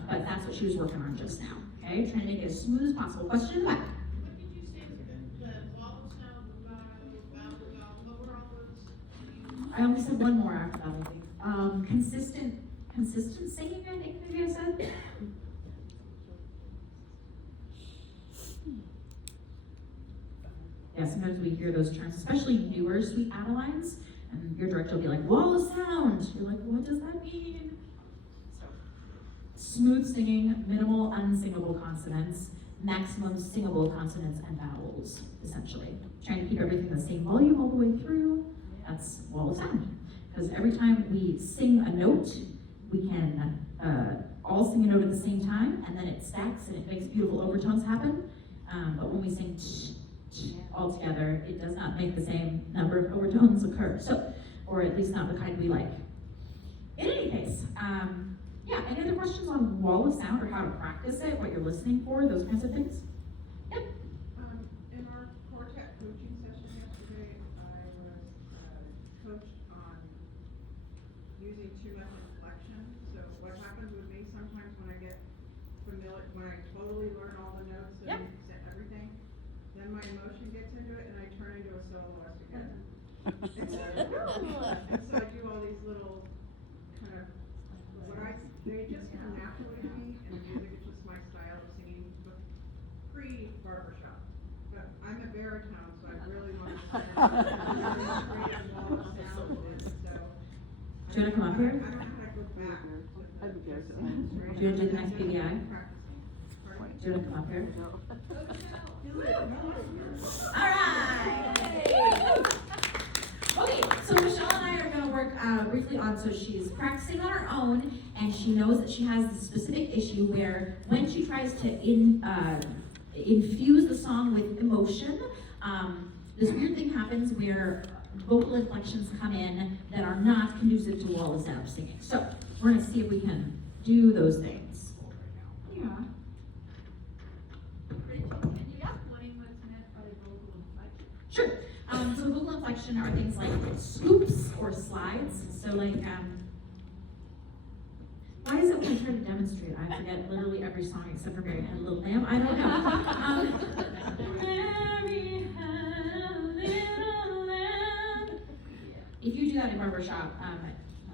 but that's what she was working on just now. Okay, trying to make it as smooth as possible. Question in the back. What did you say the wall sound, what were all those? I only said one more after that, I think. Consistent singing, I think maybe I said. Yeah, sometimes we hear those terms, especially newer sweet Adelines, and your director will be like, wall of sound. You're like, what does that mean? So, smooth singing, minimal unsingable consonants, maximum singable consonants and vowels, essentially. Trying to keep everything the same volume all the way through. That's wall of sound. Because every time we sing a note, we can all sing a note at the same time, and then it stacks and it makes beautiful overtones happen. But when we sing all together, it does not make the same number of overtones occur. So, or at least not the kind we like. In any case, yeah, any other questions on wall of sound or how to practice it, what you're listening for, those kinds of things? Yep. In our quartet coaching session yesterday, I was coached on using too much inflection. So what happens with me sometimes when I get familiar, when I totally learn all the notes and everything, then my emotion gets into it and I turn into a soloist again. And so I do all these little kind of, they just come naturally to me, and music is just my style of singing, pre-barbershop. But I'm a baritone, so I really want to sing straight and wall of sound, and so. Do you want to come up here? I don't know how to go back to the straight. Do you want to do the next PBI? Practicing. Pardon? Do you want to come up here? Do it. All right. Okay, so Michelle and I are going to work briefly on, so she's practicing on her own, and she knows that she has this specific issue where when she tries to infuse the song with emotion, this weird thing happens where vocal inflections come in that are not conducive to wall of sound singing. So we're going to see if we can do those things. Yeah. Can you explain what's meant by vocal inflection? Sure. So vocal inflection are things like scoops or slides. So like, why is it when I try to demonstrate, I forget literally every song except for Mary Had a Little Lamb? I don't know. Mary had a little lamb. If you do that in barbershop,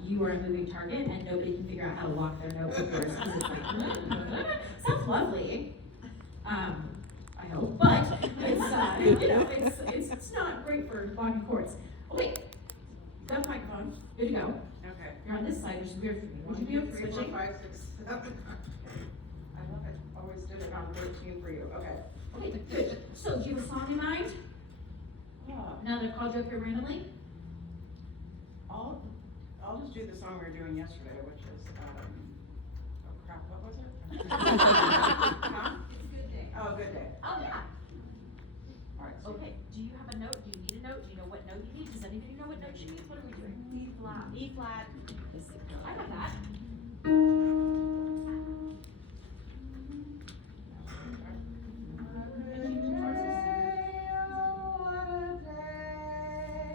you are a moving target and nobody can figure out how to lock their note with yours. 'Cause it's like, sounds lovely. I hope, but it's not great for locking chords. Okay, got the microphone, good to go. Okay. You're on this side, which is weird for me. Would you be able to switch it? 5, 6, 7. I love it. Always did it on 13 for you. Okay. Okay, good. So, do you have a song in mind? Now that I've called you up here randomly? I'll just do the song we were doing yesterday, which is, oh crap, what was it? Huh? It's a good day. Oh, Good Day. Oh, yeah. All right. Okay, do you have a note? Do you need a note? Do you know what note you need? Does anybody know what note she needs? What are we doing? E flat. E flat. I got that.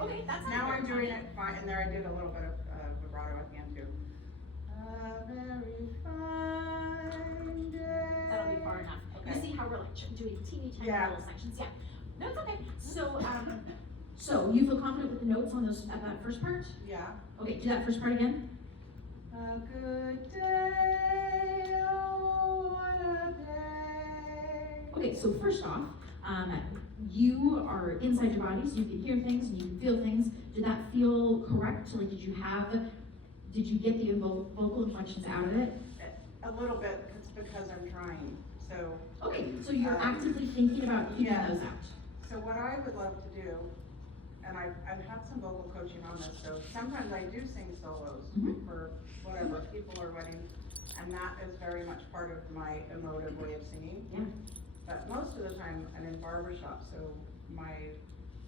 Okay, that's Now I'm doing it fine, and there I did a little bit of vibrato at the end too. A very fine day. That'll be far enough. Okay. You see how we're like doing teeny tiny Yeah. little sections? Yeah. No, it's okay. So, so you feel confident with the notes on those at that first part? Yeah. Okay, do that first part again. A good day, oh what a day. Okay, so first off, you are inside your body, so you can hear things and you can feel things. Did that feel correct? Like, did you get the vocal inflections out of it? A little bit, it's because I'm trying, so. Okay, so you're actively thinking about keeping Yes. those out. So what I would love to do, and I've had some vocal coaching on this, so sometimes I do sing solos Mhm. for whatever, people are wedding, and that is very much part of my emotive way of singing. Yeah. But most of the time, I'm in barbershop, so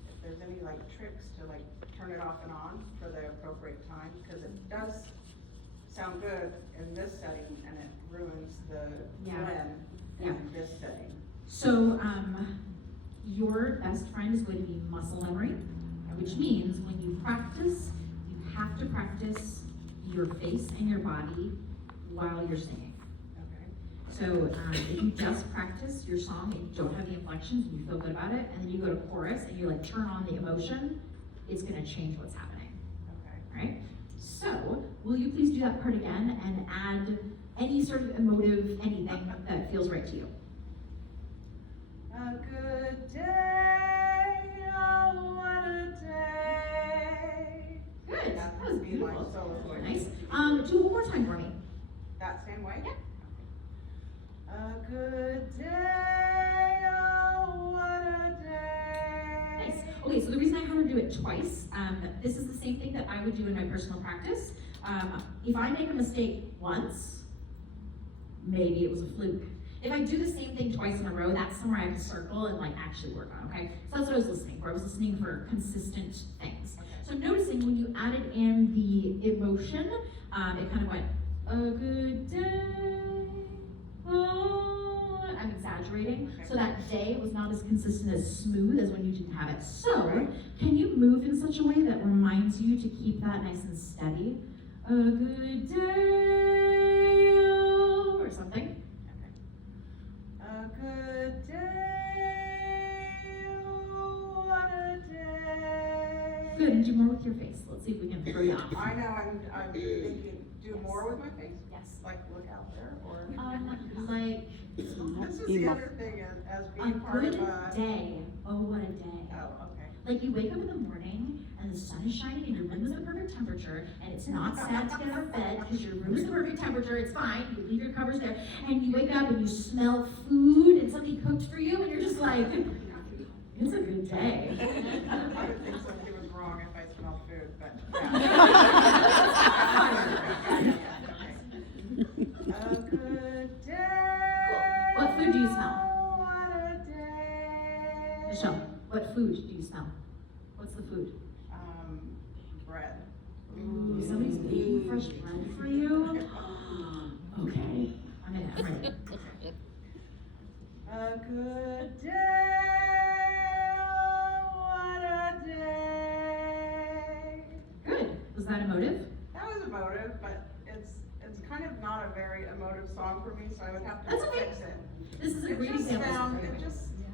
if there's any like tricks to like turn it off and on for the appropriate time, because it does sound good in this setting, and it ruins the Yeah. blend Yeah. in this setting. So, your best friend is going to be muscle memory, which means when you practice, you have to practice your face and your body while you're singing. Okay. So, if you just practice your song and you don't have the inflections and you feel good about it, and then you go to chorus and you like turn on the emotion, it's gonna change what's happening, Okay. right? So, will you please do that part again and add any sort of emotive anything that feels right to you? A good day, oh what a day. Good, that was That would be my beautiful. solo voice. Nice. Do it one more time for me. That same way? Yeah. A good day, oh what a day. Nice. Okay, so the reason I had her do it twice, this is the same thing that I would do in my personal practice. If I make a mistake once, maybe it was a fluke. If I do the same thing twice in a row, that's somewhere I have to circle and like actually work on, okay? So that's what I was listening for. I was listening for consistent things. So noticing when you added in the emotion, it kind of went, a good day, oh, I'm exaggerating. So that day was not as consistent as smooth as when you didn't have it. So, can you move in such a way that reminds you to keep that nice and steady? A good day, oh, or something. A good day, oh what a day. Good, and do more with your face. Let's see if we can throw you off. I know, I'm thinking, do more with my face? Yes. Like look out there, or? Like, This is the other thing, as a being part good of a. day. Oh, what a day. Oh, okay. Like you wake up in the morning and the sun is shining and your room is the perfect temperature and it's not sad to get out of bed because your room is the perfect temperature, it's fine, you leave your covers there, and you wake up and you smell food and somebody cooked for you and you're just like, it's a good day. I would think somebody was wrong if I smelled food, but yeah. A good day. What food do you smell? Oh, what a day. Michelle, what food do you smell? What's the food? Bread. Ooh, somebody's baking fresh bread for you? Okay, I'm ready. A good day, oh, what a day. Good, was that emotive? That was emotive, but it's kind of not a very emotive song for me, so I would have to That's okay. fix it. This is a great example.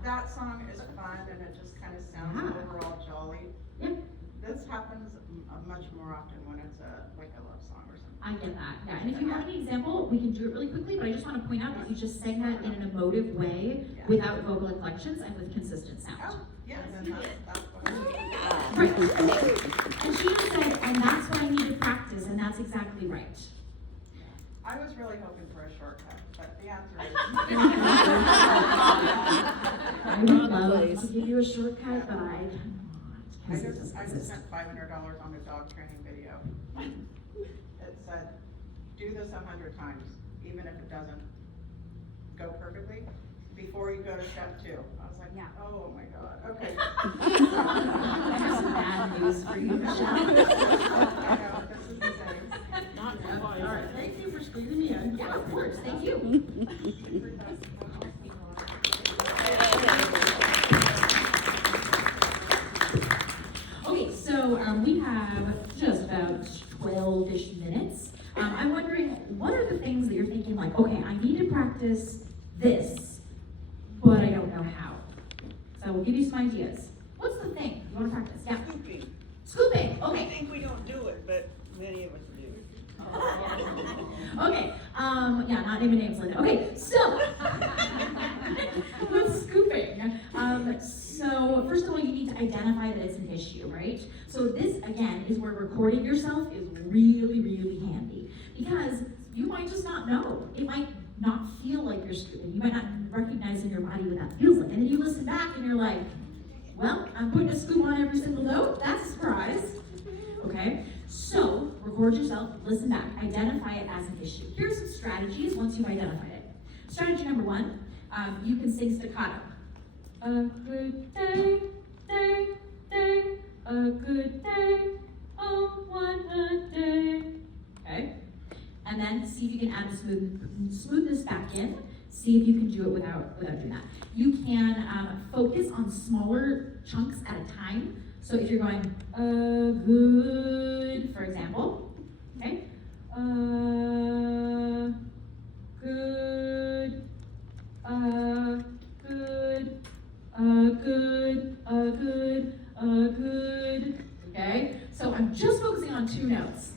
That song is fun and it just kind of sounds Yeah. overall jolly. Yeah. This happens much more often when it's like a love song or something. I get that, yeah. And if you have any example, we can do it really quickly, but I just want to point out that you just sang that in an emotive way Yeah. without vocal inflections and with consistent sound. Oh, yes, and that's what I mean. Right. And she just said, and that's what I need to practice, and that's exactly right. I was really hoping for a shortcut, but the answer I would love to give you a shortcut, but I is. cannot. I just spent $500 on a dog training video. It said, do this 100 times, even if it doesn't go perfectly, before you go to step 2. I was like, Yeah. oh my God, okay. I have some bad news for you, Michelle. I know, this is the same. Not Yeah. quite. All right, thank you for squeezing me in. Yeah, of course, thank you. Okay, so we have just about 12-ish minutes. I'm wondering, what are the things that you're thinking like, okay, I need to practice this, but I don't know how. So we'll give you some ideas. What's the thing you want to practice? Yeah. Scooping. Scooping, I okay. think we don't do it, but many of us do. Okay, yeah, not naming names, Linda. Okay, so, with scooping, so again, is where recording yourself is really, really handy. Because you might just not know. It might not feel like you're scooping. You might not recognize in your body what that feels like. And then you listen back and you're like, well, I'm putting a scoop on every single note. That's a surprise. Okay? So, record yourself, listen back, identify it as an issue. Here are some strategies once you've identified it. Strategy number 1, you can sing staccato. A good day, day, day, a good day, oh, what a day. Okay? And then see if you can add the smoothness back in. See if you can do it without doing that. You can focus on smaller chunks at a time. So if you're going, good, for example, okay? Good, good, good, okay? So I'm just focusing on 2 notes.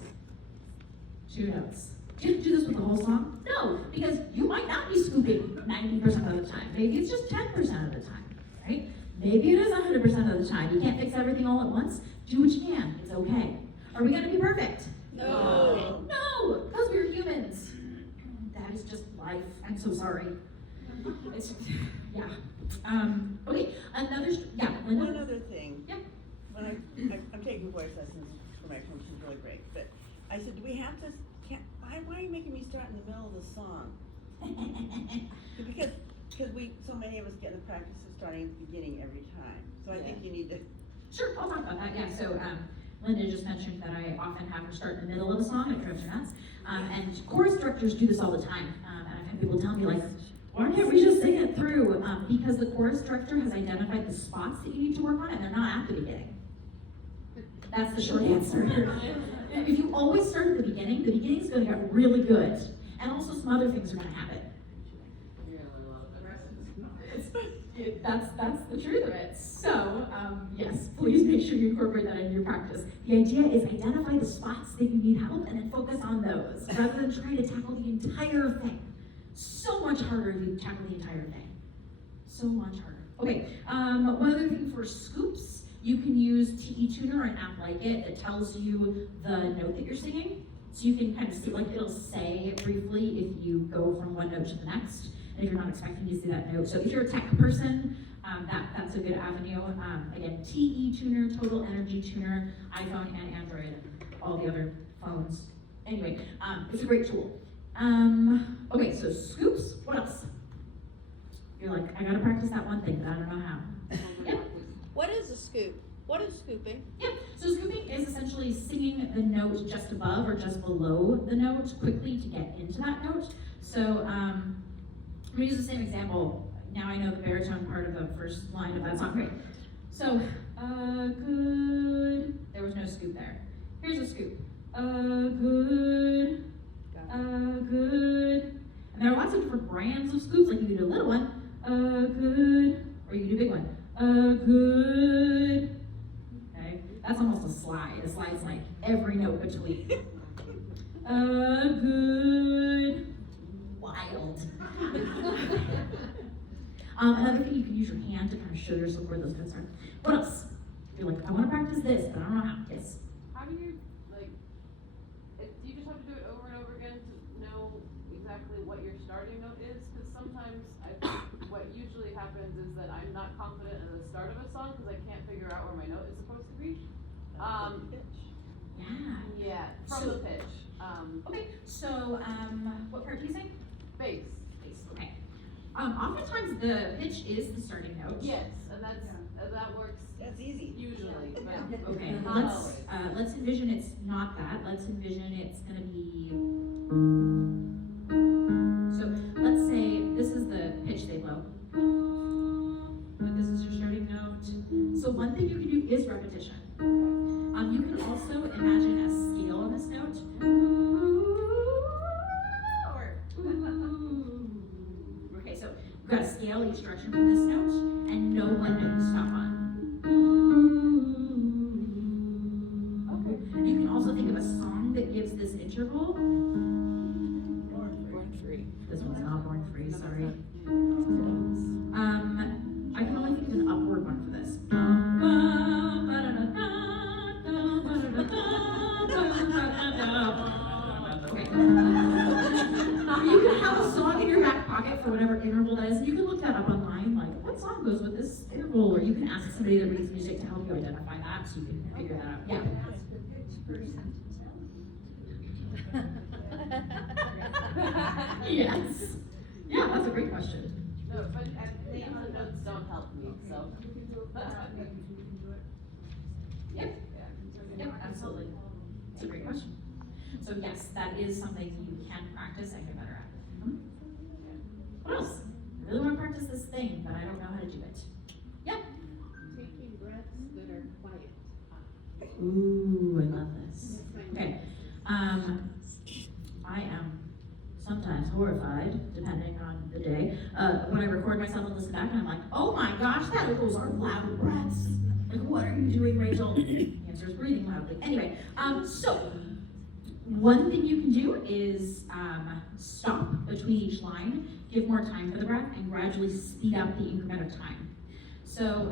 2 notes. Do you have to do this with the whole song? No, because you might not be scooping 90% of the time. Maybe it's just 10% of the time, right? Maybe it is 100% of the time. You can't fix everything all at once. Do what you can. It's okay. Are we gonna be perfect? No. No, because we're humans. That is just life. I'm so sorry. It's, yeah. Okay, yeah, Linda? One other thing. Yep. When I'm taking voice lessons for my coach, she's really great, but I said, do we have to, why are you making me start in the middle of the song? Because so many of us get in the practice of starting at the beginning every time. So I think you need to. Sure, I'll talk about that, yeah. So Linda just mentioned that I often have her start in the middle of the song, it drives her nuts. And chorus directors do this all the time. And I've had people tell me, like, why can't we just sing it through? Because the chorus director has identified the spots that you need to work on, and they're not at the beginning. That's the short answer. If you always start at the beginning is going to get really good. And also some other things are going to happen. That's the truth of it. So, yes, please make sure you incorporate that into your practice. The idea is identify the spots that you need help and then focus on those, rather than trying to tackle the entire thing. So much harder if you tackle the entire thing. So much harder. Okay, one other thing for scoops, you can use TE Tuner or an app like it that tells you the note that you're singing. So you can kind of see, like it'll say briefly if you go from one note to the next, and if you're not expecting to see that note. So if you're a tech person, that's a good avenue. Again, TE Tuner, Total Energy Tuner, iPhone and Android, all the other phones. Anyway, it's a great tool. Okay, so scoops, what else? You're like, I gotta practice that one thing, but I don't know how. Yeah. What is a scoop? What is scooping? Yeah, so scooping is essentially singing the note just above or just below the note quickly to get into that note. So I'm gonna use the same example. Now I know the baritone part of the first line of that song. Great. So, good, there was no scoop there. Here's a scoop. Good, good. And there are lots of different brands of scoops, like you can do a little one, good, or you can do a big one, good. Okay, that's almost a slide. A slide's like every note between. Good, wild. Another thing, you can use your hand to kind of show yourself where those notes are. What else? You're like, I want to practice this, but I don't know how. Yes. How do you, like, do you just have to do it over and over again to know exactly what your starting note is? Because sometimes I think what usually happens is that I'm not confident in the start of a song because I can't figure out where my note is supposed to be. Yeah, from the pitch. Okay, so what part do you sing? Bass. Bass, okay. Oftentimes the pitch is the starting note. Yes, and that works. That's easy. Usually, but Okay, not always. let's envision it's not that. Let's envision it's gonna be. So let's say this is the pitch they blow. But this is your starting note. So one thing you can do is repetition. You can also imagine a scale on this note. Okay, so you've got to scale each direction from this note and know what note to stop on. Okay. You can also think of a song that gives this interval. Born Free. This one's not Born Free, sorry. I can only think of an upward one for this. Okay. You can have a song in your back pocket for whatever interval that is, and you can look that up online, like, what song goes with this interval, or you can ask somebody that reads music to help you identify that, so you can figure that out. Yeah. Yes. Yeah, that's a great question. No, but the notes don't help me, so. Yep. Yep, absolutely. It's a great question. So yes, that is something you can practice and get better at. Mhm. What else? I really want to practice this thing, but I don't know how to do it. Yep. Taking breaths that are quiet. Ooh, I love this. Okay. I am sometimes horrified, depending on the day, when I record myself and listen back and I'm like, oh my gosh, those are loud breaths. Like, what are you doing, Rachel? The answer is breathing loudly. Anyway, so one thing you can do is stop between each line, give more time for the breath, and gradually speed up the increment of time. So,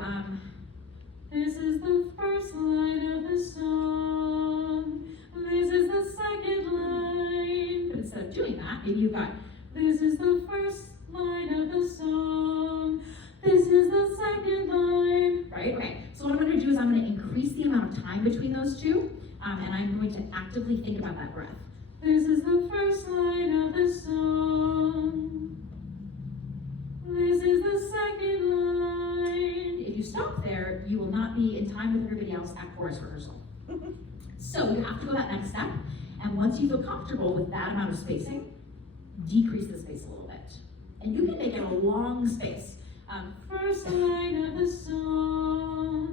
this is the first line of the song. This is the second line. But instead of doing that, maybe you've got, this is the first line of the song. This is the second line. Right? Okay. So what I'm going to do is I'm going to increase the amount of time between those two, and I'm going to actively think about that breath. This is the first line of the song. This is the second line. If you stop there, you will not be in time with everybody else at chorus rehearsal. So you have to go that next step, and once you feel comfortable with that amount of spacing, decrease the space a little bit. And you can make it a long space. First line of the song.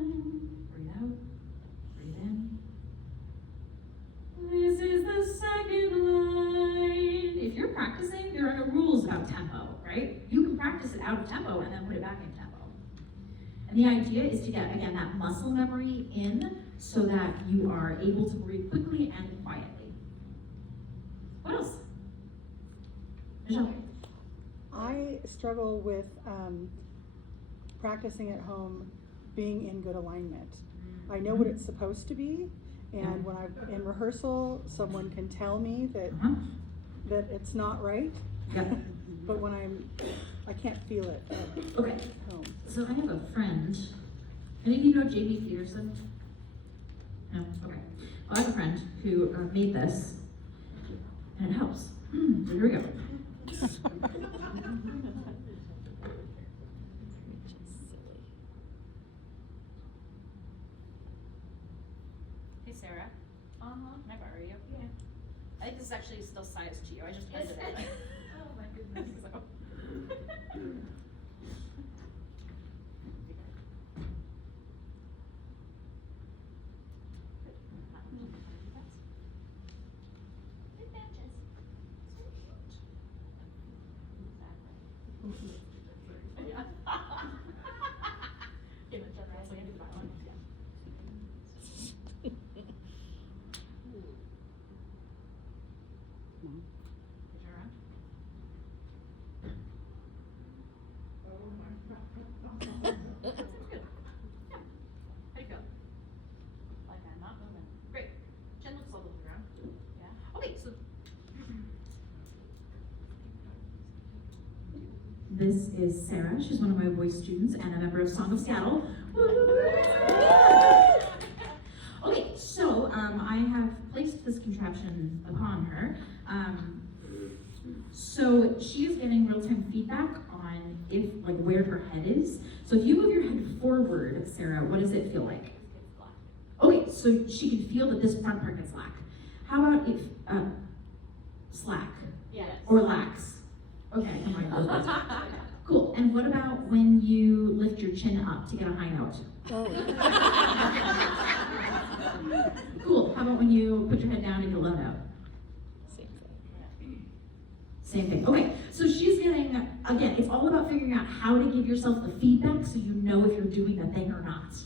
Breathe out, breathe in. This is the second line. If you're practicing, there are no rules about tempo, right? You can practice it out of tempo and then put it back in tempo. And the idea is to get, again, that muscle memory in so that you are able to breathe quickly and quietly. What else? Michelle? I struggle with practicing at home being in good alignment. I know what it's supposed to be, and when I'm in rehearsal, someone can tell me that that it's not right. Yeah. But when I can't feel it at Okay. home. So I have a friend. Any of you know Jamie Peterson? No? Okay. Well, I have a friend who made this, and it helps. So here we go. Hey Sarah. Can I borrow you? Yeah. I think this is actually still sized to you. I just ended it. Oh my goodness. This is Sarah. She's one of my voice students and a member of Song of Seattle. Okay, so I have placed this contraption upon her. So she is getting real-time feedback on where her head is. So if you move your head forward, Sarah, what does it feel like? Okay, so she can feel that this front part gets slack. How about if slack? Yes. Or lax? Okay, cool. And what about when you lift your chin up to get a high note? Oh. Cool. How about when you put your head down and get a low note? Same thing. Okay, so she's getting, again, it's all about figuring out how to give yourself the feedback so you know if you're doing the thing or not.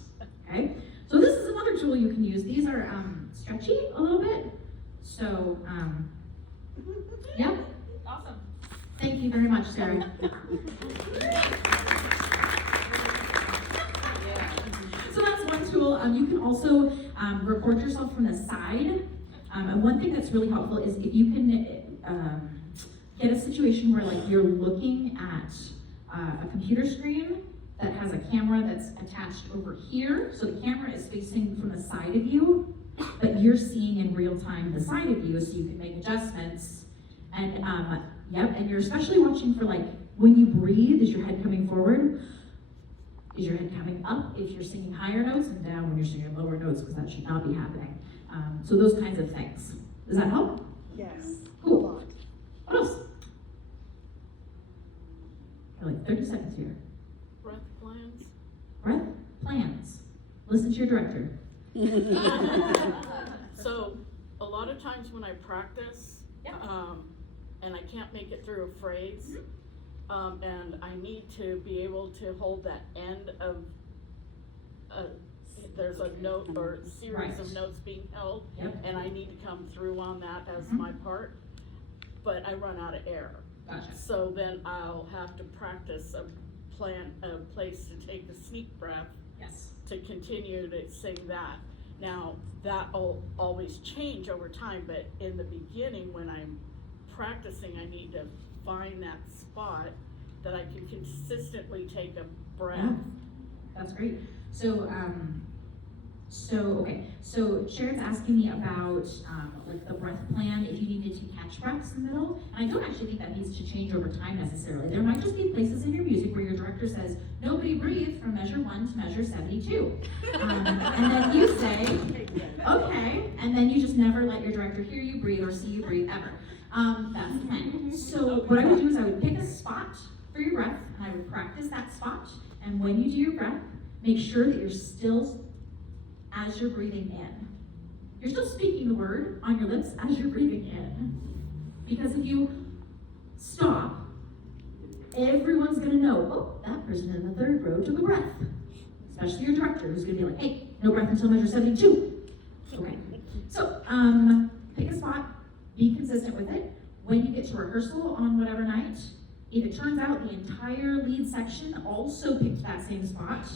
Okay? So this is another tool you can use. These are stretchy a little bit. So, yeah. Awesome. Thank you very much, Sarah. So that's one tool. You can also record yourself from the side. And one thing that's really helpful is if you can get a situation where like you're looking at a computer screen that has a camera that's attached over here, so the camera is facing from the side of you, but you're seeing in real time the side of you, so you can make adjustments. And and you're especially watching for like when you breathe, is your head coming forward? Is your head coming up if you're singing higher notes, and down when you're singing lower notes, because that should not be happening. So those kinds of things. Does that help? Yes. Cool. A lot. What else? Got like 30 seconds here. Breath plans. Breath plans. Listen to your director. So, a lot of times when I practice, Yeah. and I can't make it through a phrase, and I need to be able to hold that end of there's a note or series Right. of notes being held, Yep. and I need to come through on that as Mhm. my part, but I run out of air. Gotcha. So then I'll have to practice a place to take the sneak breath Yes. to continue to sing that. Now, that'll always change over time, but in the beginning, when I'm practicing, I need to find that spot that I can consistently take a breath. Yeah. That's great. So, so Sharon's asking me about like the breath plan, if you needed to catch breaths in the middle. And I don't actually think that needs to change over time necessarily. There might just be places in your music where your director says, nobody breathe from measure 1 to measure 72. And then you say, okay, and then you just never let your director hear you breathe or see you breathe ever. That's the plan. So what I would do is I would pick a spot for your breath, and I would practice that spot. And when you do your breath, make sure that you're still, as you're breathing in, you're still speaking the word on your lips as you're breathing in. Because if you stop, everyone's gonna know, oh, that person in the third row took a breath. Especially your director, who's gonna be like, hey, no breath until measure 72. Okay, so pick a spot, be consistent with it. When you get to rehearsal on whatever night, if it turns out the entire lead section also picked that same spot,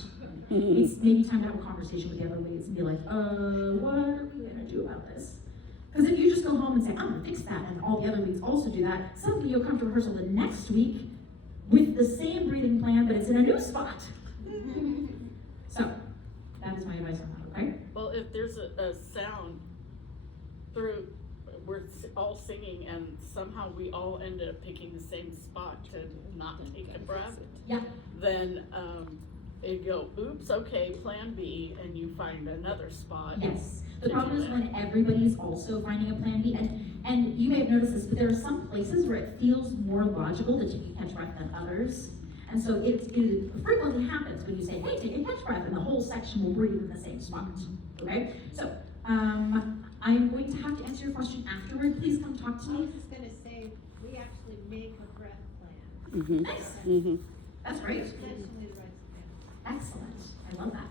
it's maybe time to have a conversation with the other leads and be like, what are we gonna do about this? Because if you just go home and say, I'm gonna fix that, and all the other leads also do that, suddenly you'll come to rehearsal the next week with the same breathing plan, but it's in a new spot. So, that is my advice on that, okay? Well, if there's a sound through, we're all singing and somehow we all ended up picking the same spot to not take a breath, Yeah. then you go, oops, okay, plan B, and you find another spot. Yes. The problem is when everybody's also finding a plan B, and you may have noticed this, but there are some places where it feels more logical to take a catch breath than others. And so it frequently happens when you say, hey, take a catch breath, and the whole section will breathe in the same spot, okay? So, I'm going to have to answer your question afterward. Please come talk to I me. was just gonna say, we actually make a breath plan. Nice. That's great. Intentionally writes it down. Excellent. I love that.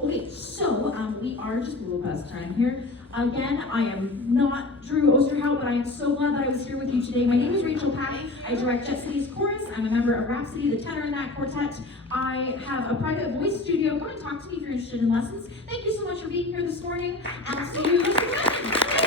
Okay, so we are just a little past time here. Again, I am not Drew Osterhout, but I am so glad that I was here with you today. My name is Rachel Pack. I direct Jet City's chorus. I'm a member of Rhapsody, the tenor in that quartet. I have a private voice studio. Come and talk to me if you're interested in lessons. Thank you so much for being here this morning. I'll see you next week.